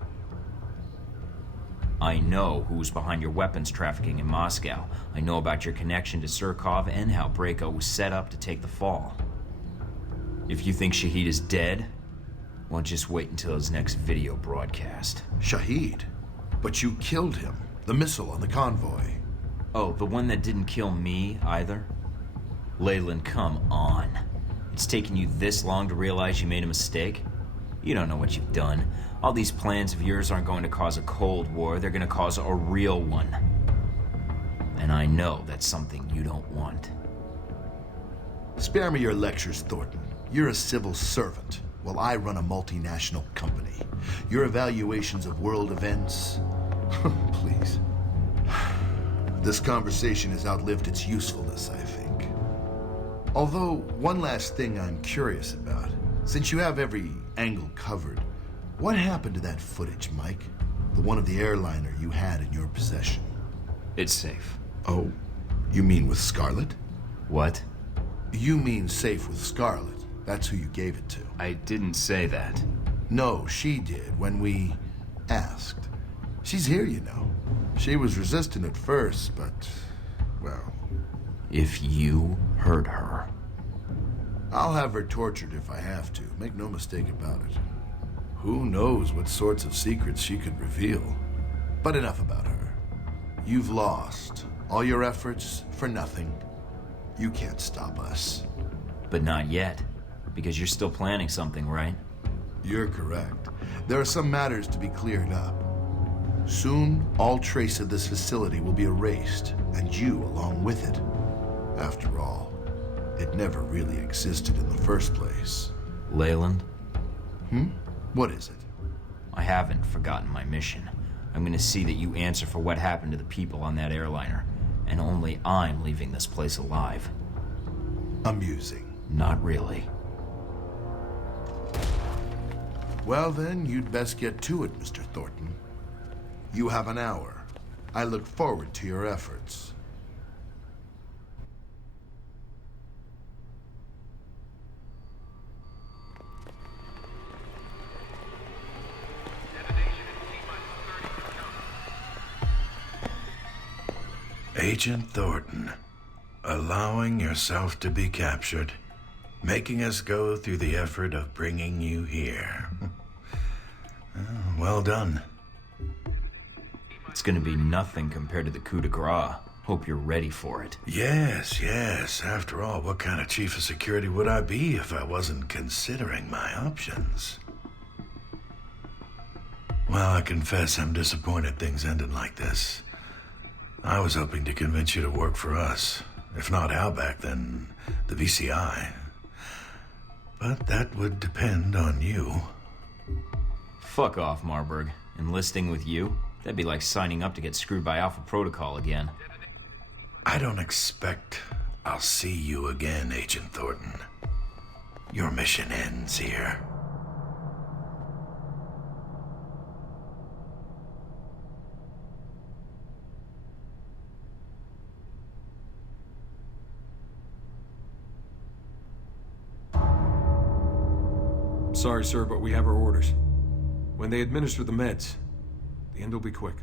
I know who's behind your weapons trafficking in Moscow. I know about your connection to Surkov and how Brayko was set up to take the fall. If you think Shahid is dead, well, just wait until his next video broadcast. Shahid? But you killed him. The missile on the convoy. Oh, the one that didn't kill me, either? Leyland, come on. It's taken you this long to realize you made a mistake? You don't know what you've done. All these plans of yours aren't going to cause a Cold War, they're going to cause a real one. And I know that's something you don't want. Spare me your lectures, Thornton. You're a civil servant, while I run a multinational company. Your evaluations of world events... Please. This conversation has outlived its usefulness, I think. Although, one last thing I'm curious about. Since you have every angle covered, what happened to that footage, Mike? The one of the airliner you had in your possession. It's safe. Oh, you mean with Scarlet? What? You mean safe with Scarlet. That's who you gave it to. I didn't say that. No, she did when we asked. She's here, you know. She was resistant at first, but, well... If you hurt her, I'll have her tortured if I have to. Make no mistake about it. Who knows what sorts of secrets she could reveal. But enough about her. You've lost. All your efforts for nothing. You can't stop us. But not yet, because you're still planning something, right? You're correct. There are some matters to be cleared up. Soon, all trace of this facility will be erased, and you along with it. After all, it never really existed in the first place. Leyland? What is it? I haven't forgotten my mission. I'm gonna see that you answer for what happened to the people on that airliner, and only I'm leaving this place alive. Amusing. Not really. Well then, you'd best get to it, Mr. Thornton. You have an hour. I look forward to your efforts. Agent Thornton, allowing yourself to be captured, making us go through the effort of bringing you here. Well done. It's gonna be nothing compared to the coup de grace. Hope you're ready for it. Yes, yes. After all, what kind of chief of security would I be if I wasn't considering my options? Well, I confess I'm disappointed things ended like this. I was hoping to convince you to work for us. If not Halbach, then the VCI. But that would depend on you. Fuck off, Marburg. Enlisting with you? That'd be like signing up to get screwed by Alpha Protocol again. I don't expect I'll see you again, Agent Thornton. Your mission ends here. Sorry, sir, but we have our orders. When they administer the meds, the end will be quick.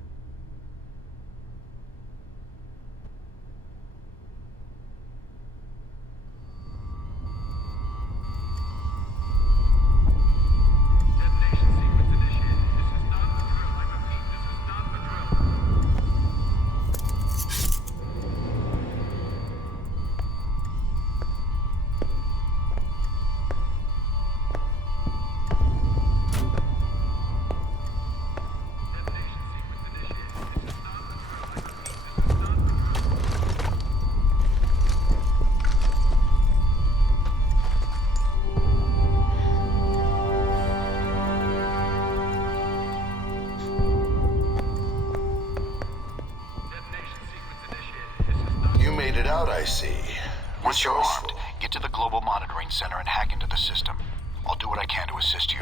I see. Once you're armed, get to the Global Monitoring Center and hack into the system. I'll do what I can to assist you.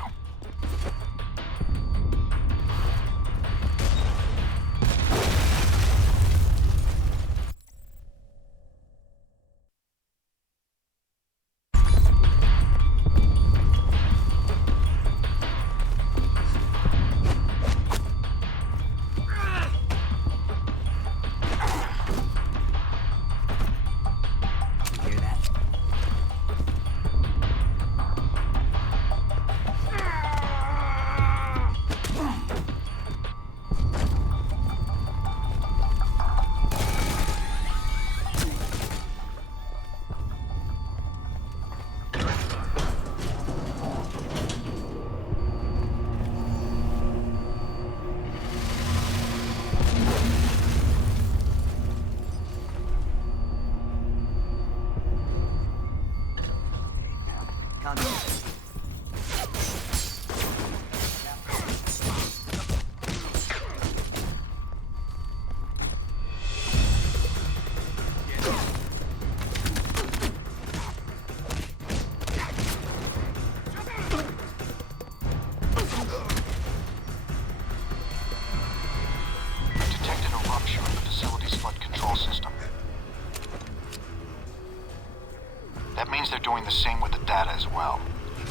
They're doing the same with the data as well.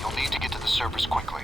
You'll need to get to the servers quickly.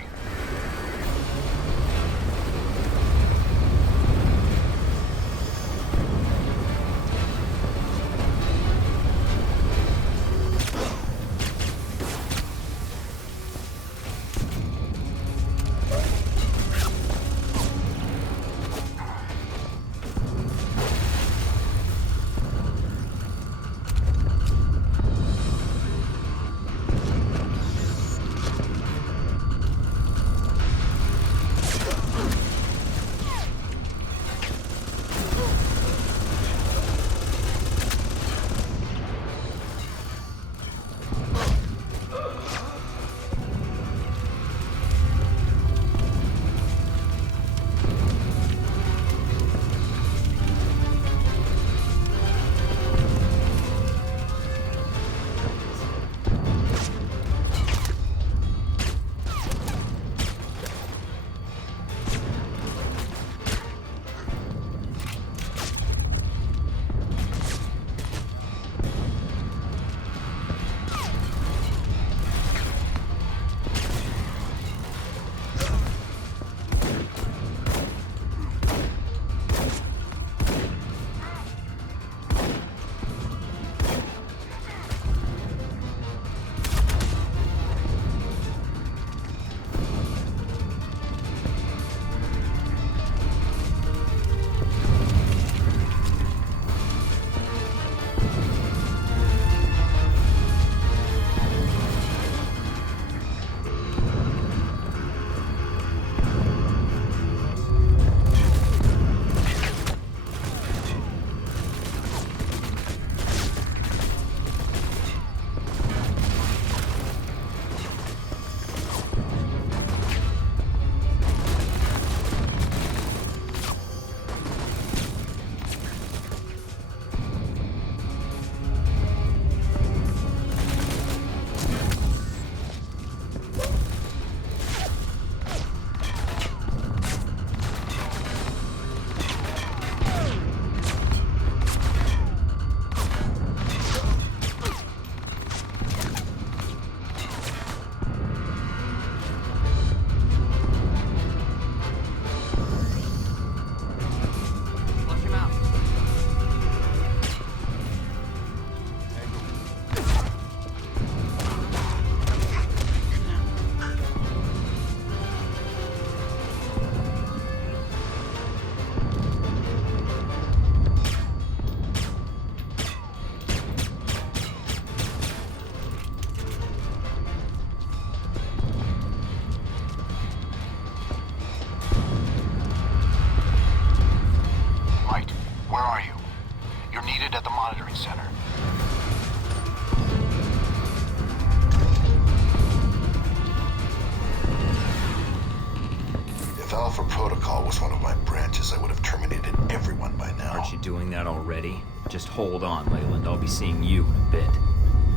Alpha Protocol was one of my branches, I would have terminated everyone by now. Aren't you doing that already? Just hold on, Leyland. I'll be seeing you in a bit.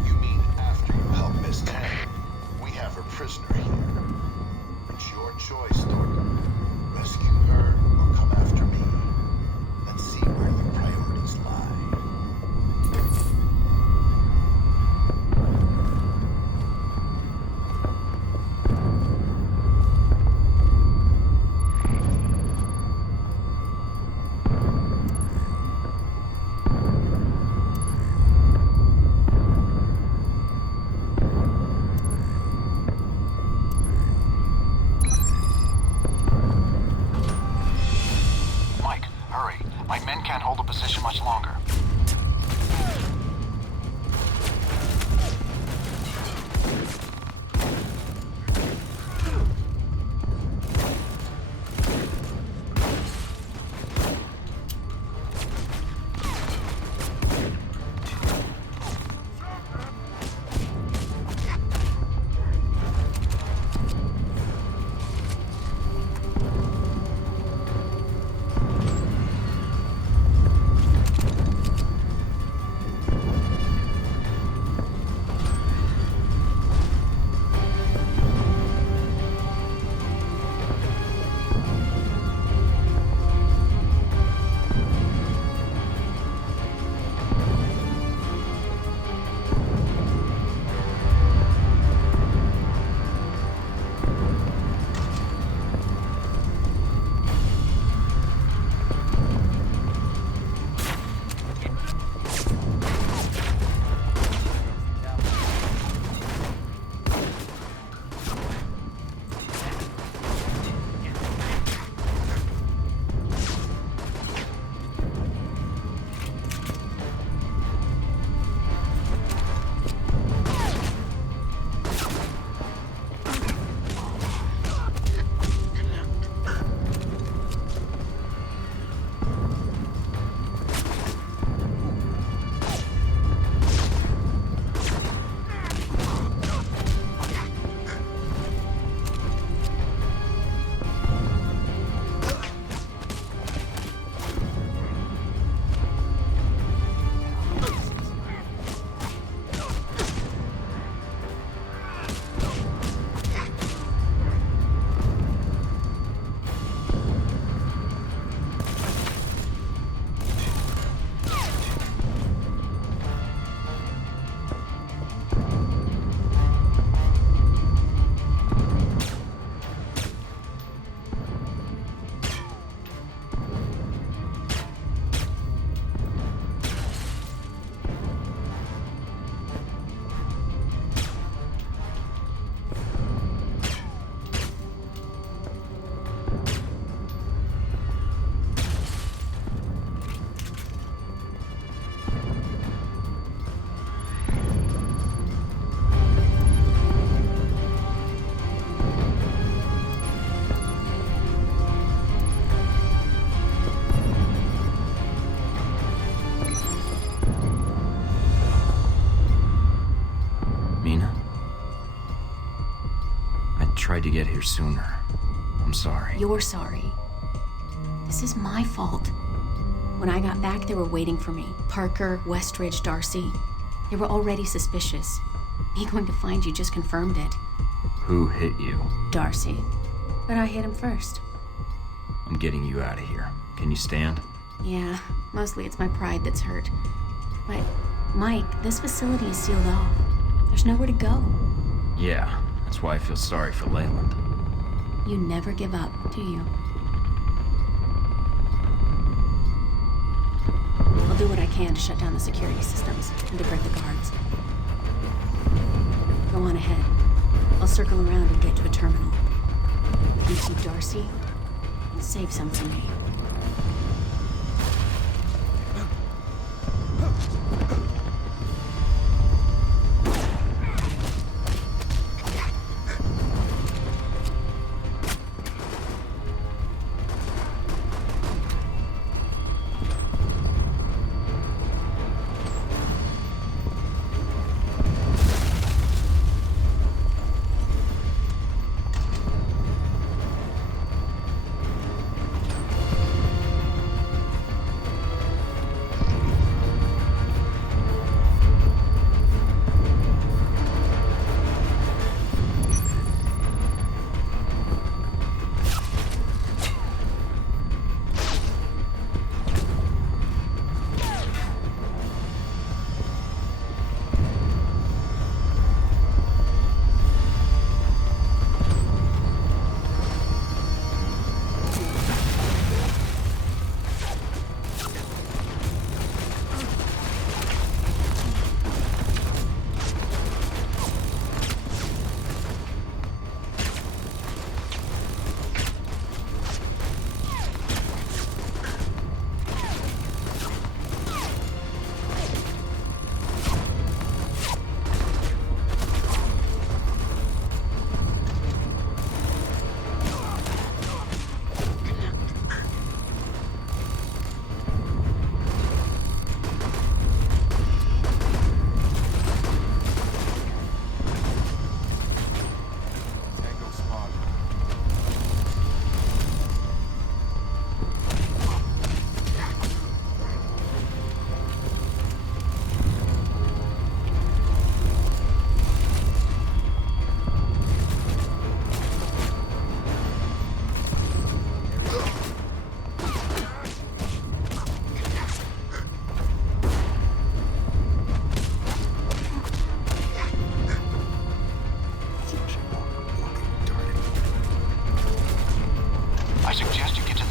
You mean after you help Miss Tang? We have her prisoner here. It's your choice, Thornton. Rescue her or come after me. Let's see where your priorities lie. Mike, hurry. My men can't hold the position much longer. Tried to get here sooner. I'm sorry. You're sorry. This is my fault. When I got back, they were waiting for me. Parker, Westridge, Darcy. They were already suspicious. Me going to find you just confirmed it. Who hit you? Darcy. But I hit him first. I'm getting you out of here. Can you stand? Yeah, mostly it's my pride that's hurt. But, Mike, this facility is sealed off. There's nowhere to go. Yeah. That's why I feel sorry for Leyland. You never give up, do you? I'll do what I can to shut down the security systems and divert the guards. Go on ahead. I'll circle around and get to a terminal. If you see Darcy, save some for me.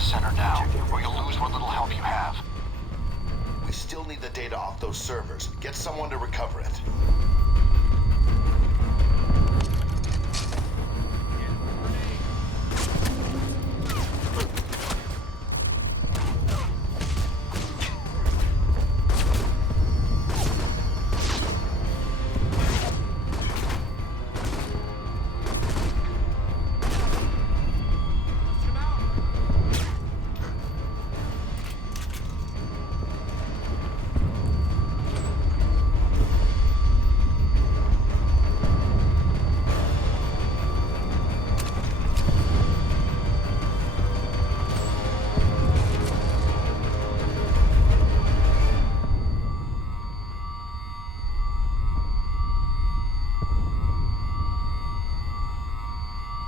center now, or you'll lose what little help you have. We still need the data off those servers. Get someone to recover it.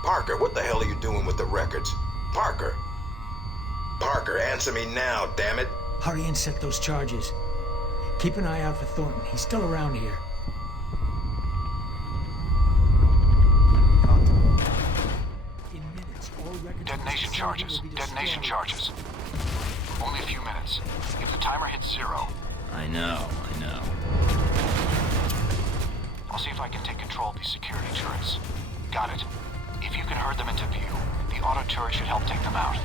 Parker, what the hell are you doing with the records? Parker! Parker, answer me now, damn it! Hurry and set those charges. Keep an eye out for Thornton. He's still around here. Detonation charges. Detonation charges. Only a few minutes. If the timer hits 0... I know. I'll see if I can take control of these security turrets. Got it. If you can herd them into view, the auto turret should help take them out.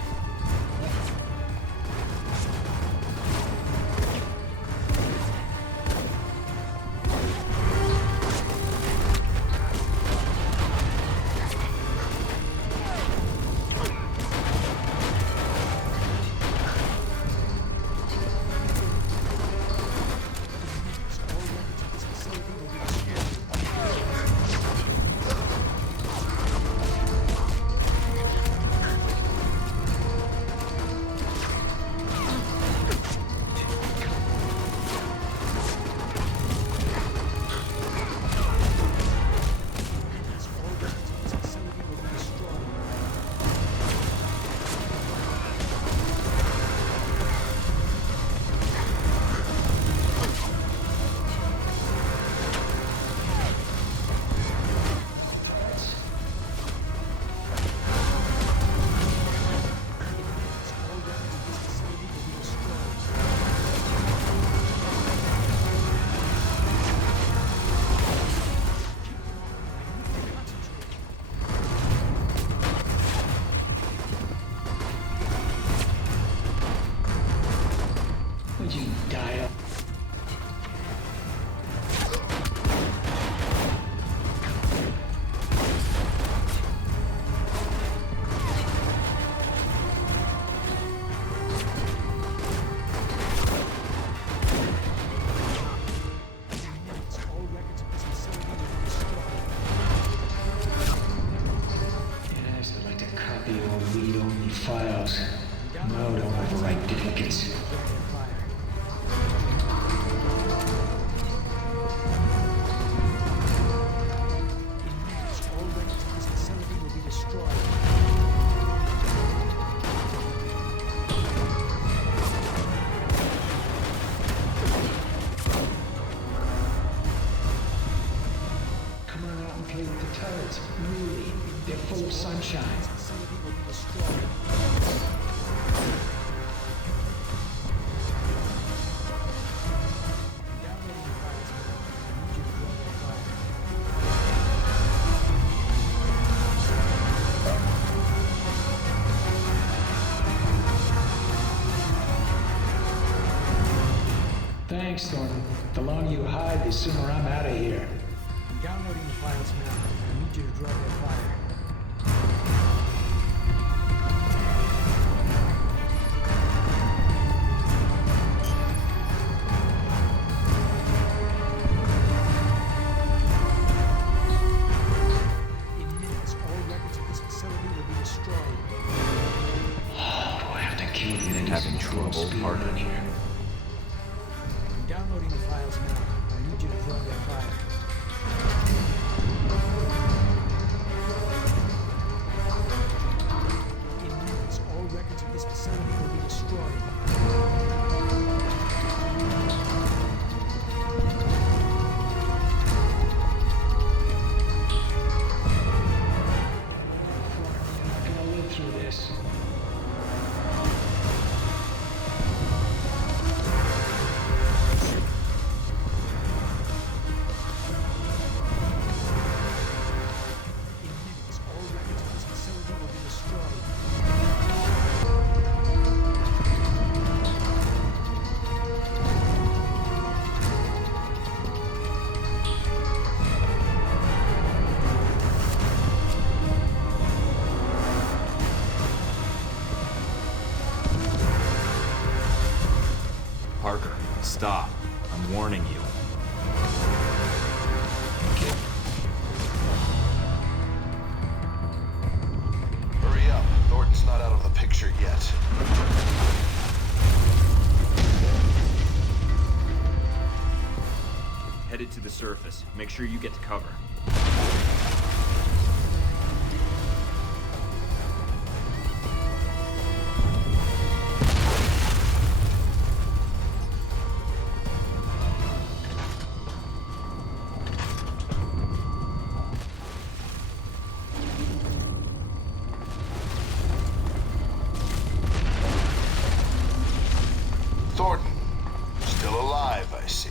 Files. No, don't overwrite duplicates. Come on out and play with the turrets. Really, they're full of sunshine. Thanks, Thornton. The longer you hide, the sooner I'm out of here. I'm downloading the files now. I need you to draw their fire. In minutes, all records of this facility will be destroyed. Oh, boy, I have to kill you. Having trouble, Parker. Here. Downloading the files now. I need you to draw their fire. In minutes, all records of this facility will be destroyed. I'm not gonna live through this. stop. I'm warning you. Hurry up. Thornton's not out of the picture yet. Headed to the surface. Make sure you get to cover. Thornton, still alive, I see.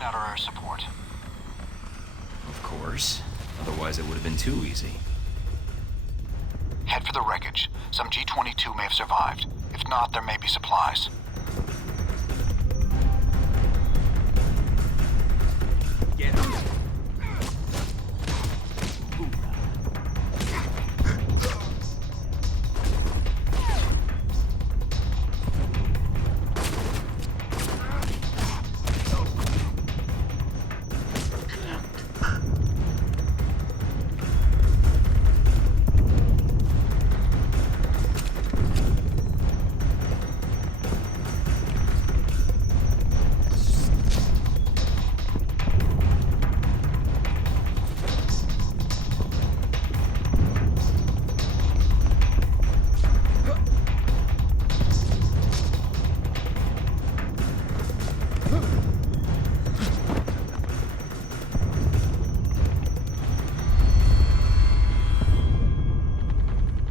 Out our air support. Of course. Otherwise it would have been too easy. Head for the wreckage. Some G-22 may have survived. If not, there may be supplies. Get him.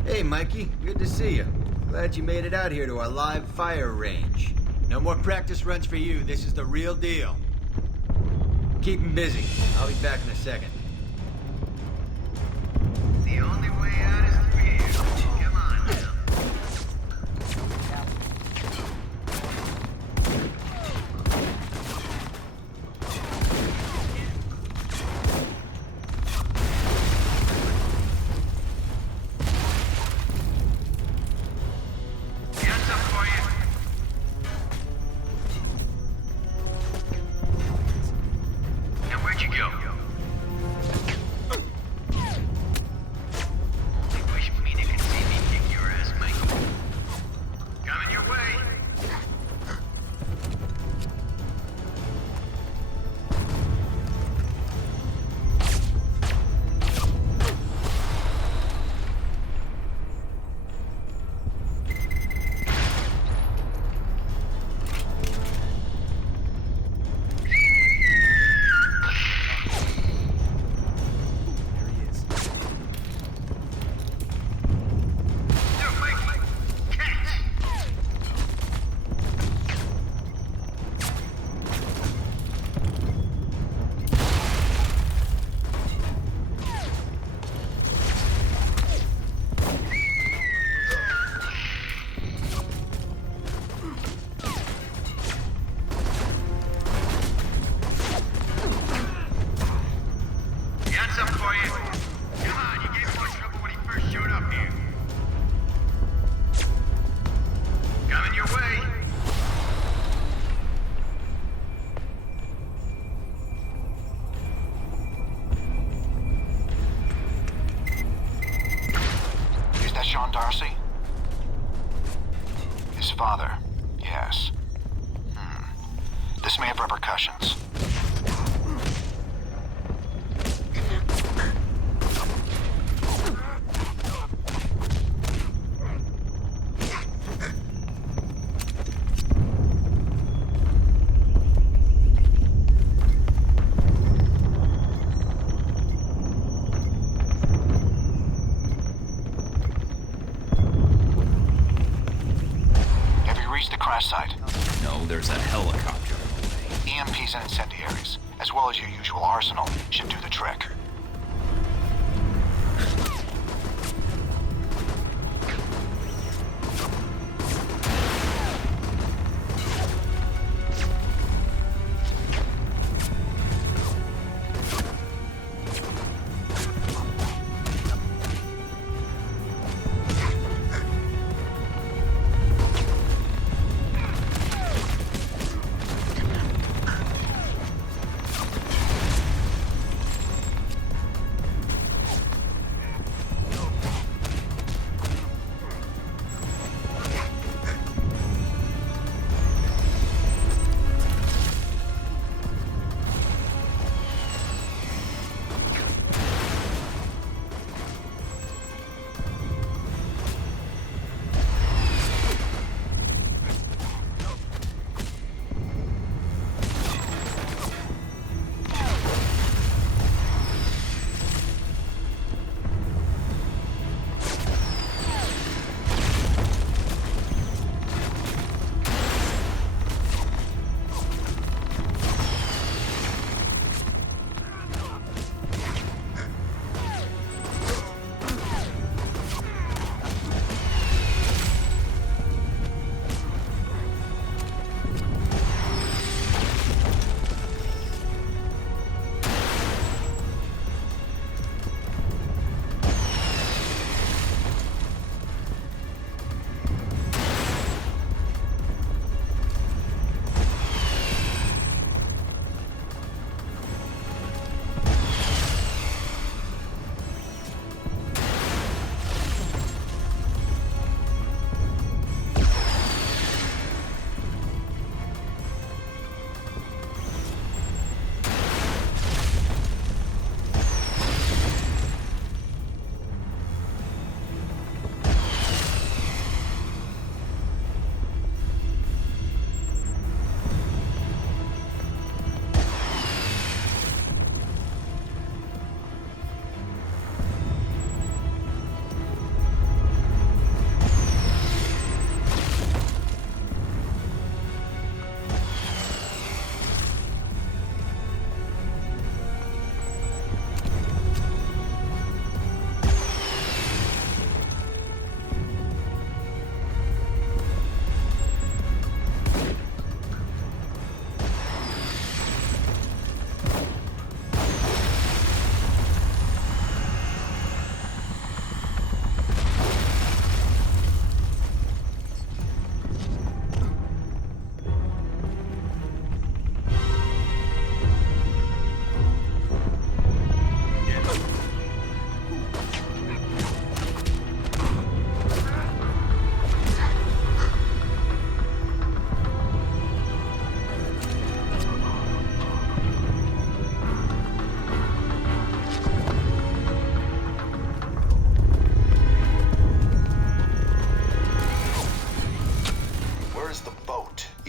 Hey, Mikey. Good to see you. Glad you made it out here to our live fire range. No more practice runs for you. This is the real deal. Keep him busy. I'll be back in a second. The only way out is through here. Come on now. Sean Darcy? His father, yes. This may have repercussions. there's a helicopter. EMPs and incendiaries, as well as your usual arsenal, should do the trick.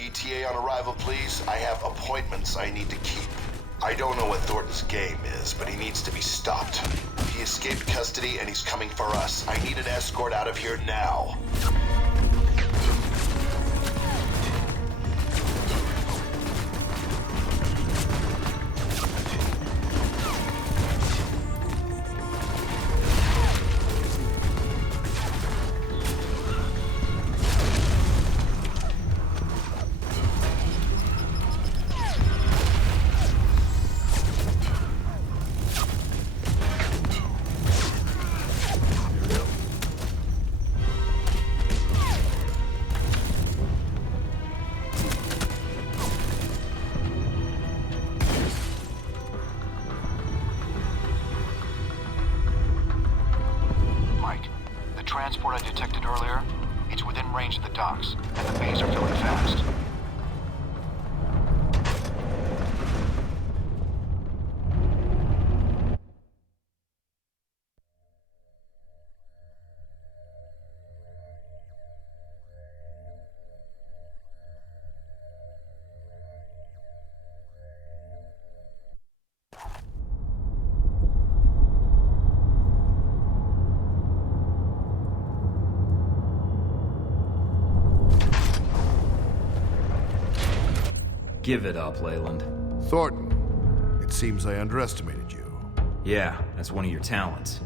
ETA on arrival, please. I have appointments I need to keep. I don't know what Thornton's game is, but he needs to be stopped. He escaped custody and he's coming for us. I need an escort out of here now. Transport I detected earlier, it's within range of the docks, and the bays are filling fast. Give it up, Leyland. Thornton, it seems I underestimated you. Yeah, that's one of your talents.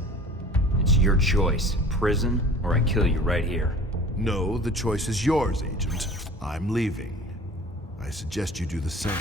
It's your choice. Prison, or I kill you right here. No, the choice is yours, Agent. I'm leaving. I suggest you do the same.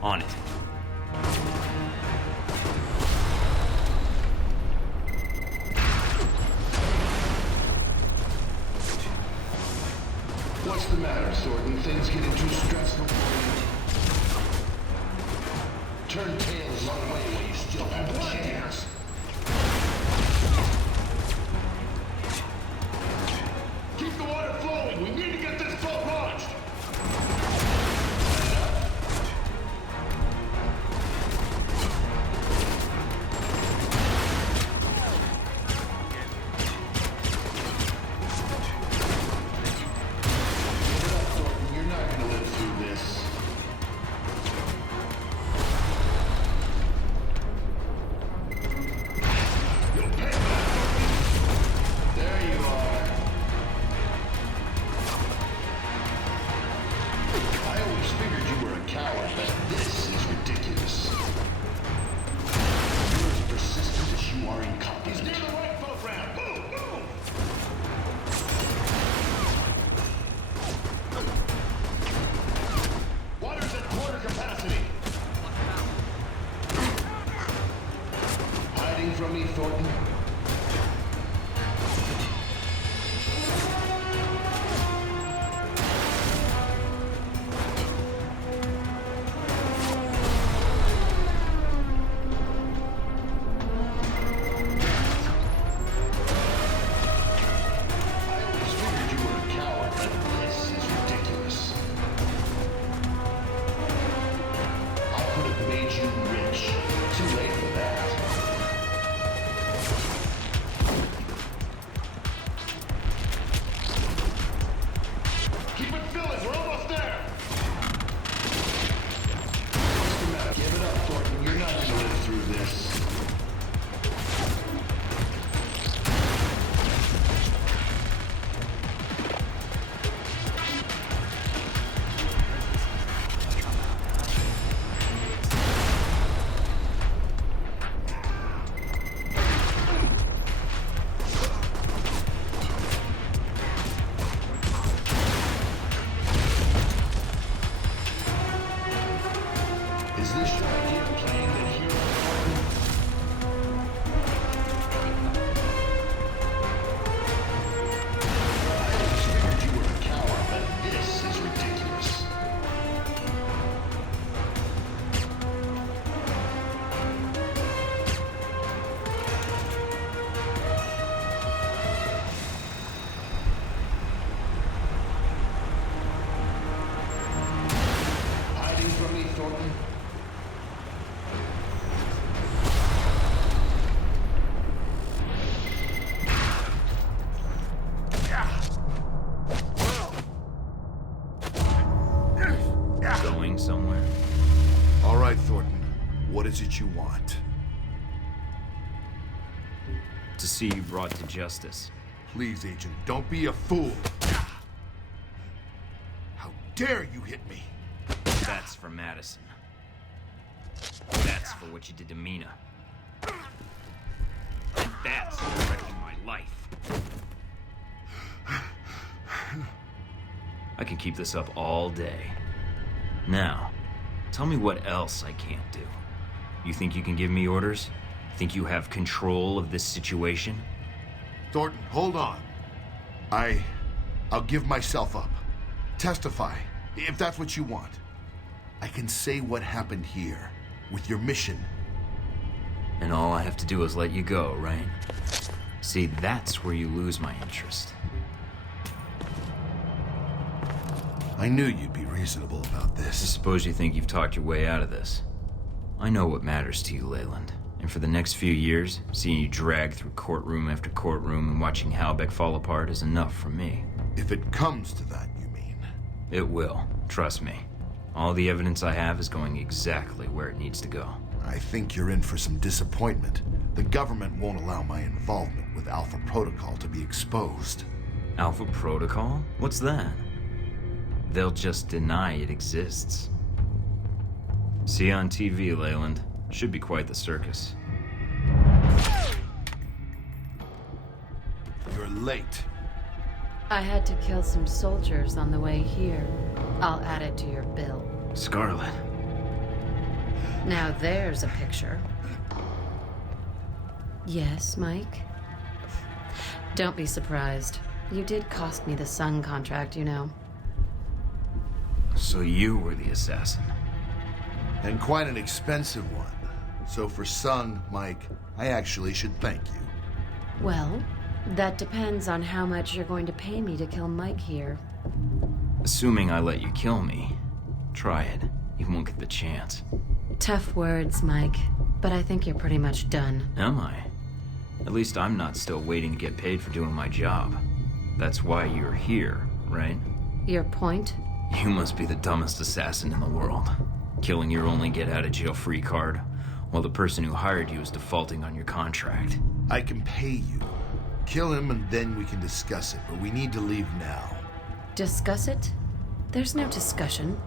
On it. What's the matter, Thornton? Things getting too stressful? Turn tails, run away while you still have a chance. Keep the water flowing. We need to get this boat launched. From me, Thornton. Going somewhere? All right, Thornton. What is it you want? To see you brought to justice. Please, Agent, don't be a fool. How dare you hit me? That's for Madison. That's for what you did to Mina. And that's for wrecking my life. I can keep this up all day. Now, tell me what else I can't do. You think you can give me orders? Think you have control of this situation? Thornton, hold on. I'll give myself up. Testify, if that's what you want. I can say what happened here, with your mission. And all I have to do is let you go, right? See, that's where you lose my interest. I knew you'd be reasonable about this. I suppose you think you've talked your way out of this. I know what matters to you, Leyland. And for the next few years, seeing you drag through courtroom after courtroom and watching Halbeck fall apart is enough for me. If it comes to that, you mean? It will. Trust me. All the evidence I have is going exactly where it needs to go. I think you're in for some disappointment. The government won't allow my involvement with Alpha Protocol to be exposed. Alpha Protocol? What's that? They'll just deny it exists. See you on TV, Leyland. Should be quite the circus. You're late. I had to kill some soldiers on the way here. I'll add it to your bill. Scarlet. Now there's a picture. Yes, Mike? Don't be surprised. You did cost me the Sun contract, you know. So you were the assassin. And quite an expensive one. So for Sung, Mike, I actually should thank you. Well, that depends on how much you're going to pay me to kill Mike here. Assuming I let you kill me, try it. You won't get the chance. Tough words, Mike, but I think you're pretty much done. Am I? At least I'm not still waiting to get paid for doing my job. That's why you're here, right? Your point? You must be the dumbest assassin in the world. Killing your only get-out-of-jail-free card, while the person who hired you is defaulting on your contract. I can pay you. Kill him and then we can discuss it, but we need to leave now. Discuss it? There's no discussion.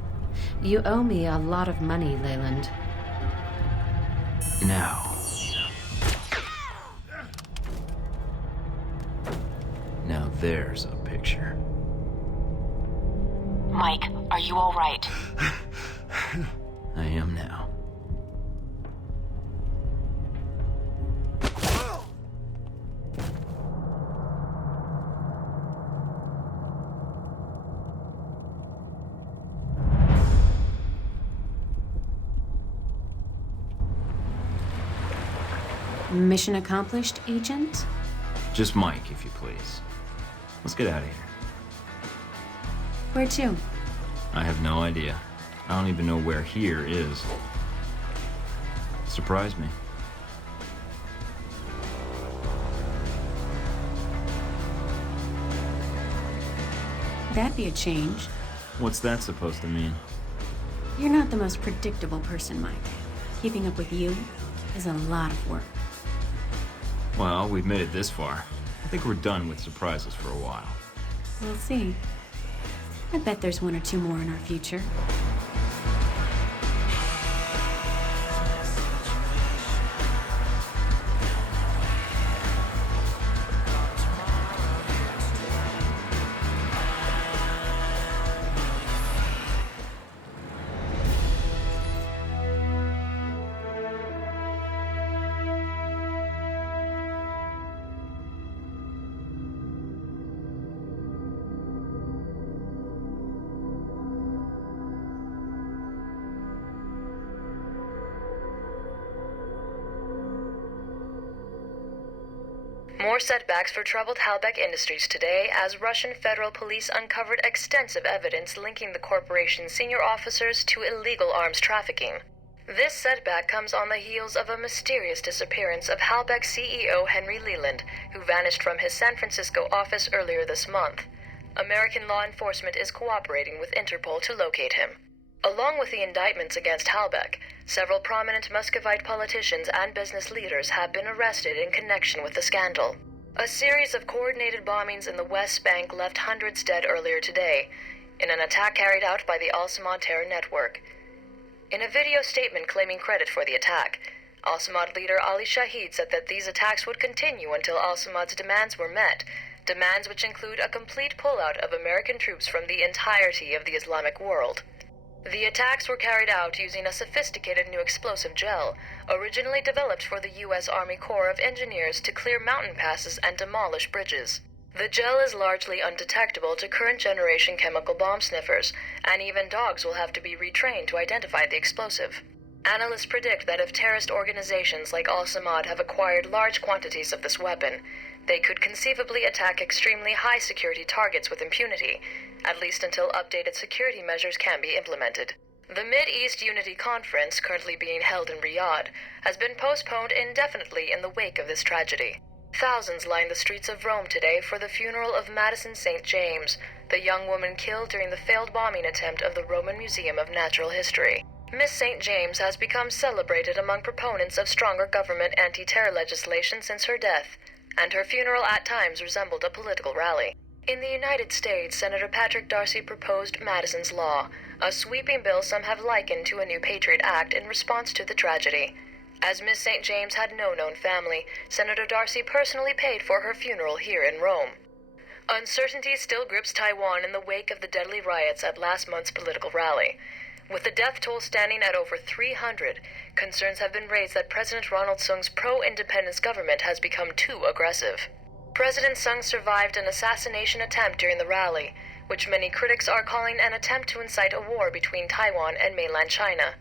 You owe me a lot of money, Leyland. Now. Now there's a picture. Mike, are you all right? I am now. Mission accomplished, Agent? Just Mike, if you please. Let's get out of here. Where to? I have no idea. I don't even know where here is. Surprise me. That'd be a change. What's that supposed to mean? You're not the most predictable person, Mike. Keeping up with you is a lot of work. Well, we've made it this far. I think we're done with surprises for a while. We'll see. I bet there's one or two more in our future. More setbacks for troubled Halbeck Industries today as Russian federal police uncovered extensive evidence linking the corporation's senior officers to illegal arms trafficking. This setback comes on the heels of a mysterious disappearance of Halbeck CEO Henry Leland, who vanished from his San Francisco office earlier this month. American law enforcement is cooperating with Interpol to locate him. Along with the indictments against Halbeck, several prominent Muscovite politicians and business leaders have been arrested in connection with the scandal. A series of coordinated bombings in the West Bank left hundreds dead earlier today, in an attack carried out by the Al-Samad terror network. In a video statement claiming credit for the attack, Al-Samad leader Ali Shahid said that these attacks would continue until Al-Samad's demands were met, demands which include a complete pullout of American troops from the entirety of the Islamic world. The attacks were carried out using a sophisticated new explosive gel, originally developed for the U.S. Army Corps of Engineers to clear mountain passes and demolish bridges. The gel is largely undetectable to current-generation chemical bomb sniffers, and even dogs will have to be retrained to identify the explosive. Analysts predict that if terrorist organizations like Al-Samad have acquired large quantities of this weapon, they could conceivably attack extremely high security targets with impunity, at least until updated security measures can be implemented. The Mid-East Unity Conference, currently being held in Riyadh, has been postponed indefinitely in the wake of this tragedy. Thousands lined the streets of Rome today for the funeral of Madison St. James, the young woman killed during the failed bombing attempt of the Roman Museum of Natural History. Miss St. James has become celebrated among proponents of stronger government anti-terror legislation since her death, and her funeral at times resembled a political rally. In the United States, Senator Patrick Darcy proposed Madison's Law, a sweeping bill some have likened to a new Patriot Act in response to the tragedy. As Miss St. James had no known family, Senator Darcy personally paid for her funeral here in Rome. Uncertainty still grips Taiwan in the wake of the deadly riots at last month's political rally. With the death toll standing at over 300, concerns have been raised that President Ronald Sung's pro-independence government has become too aggressive. President Sung survived an assassination attempt during the rally, which many critics are calling an attempt to incite a war between Taiwan and mainland China.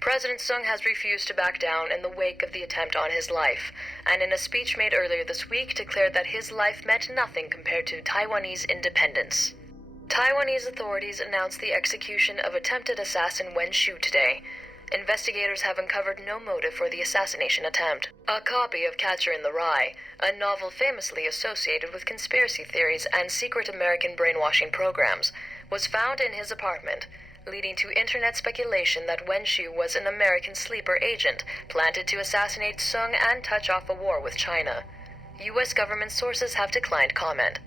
President Sung has refused to back down in the wake of the attempt on his life, and in a speech made earlier this week declared that his life meant nothing compared to Taiwanese independence. Taiwanese authorities announced the execution of attempted assassin Wen Shu today. Investigators have uncovered no motive for the assassination attempt. A copy of Catcher in the Rye, a novel famously associated with conspiracy theories and secret American brainwashing programs, was found in his apartment, leading to internet speculation that Wen Shu was an American sleeper agent planted to assassinate Sung and touch off a war with China. U.S. government sources have declined comment.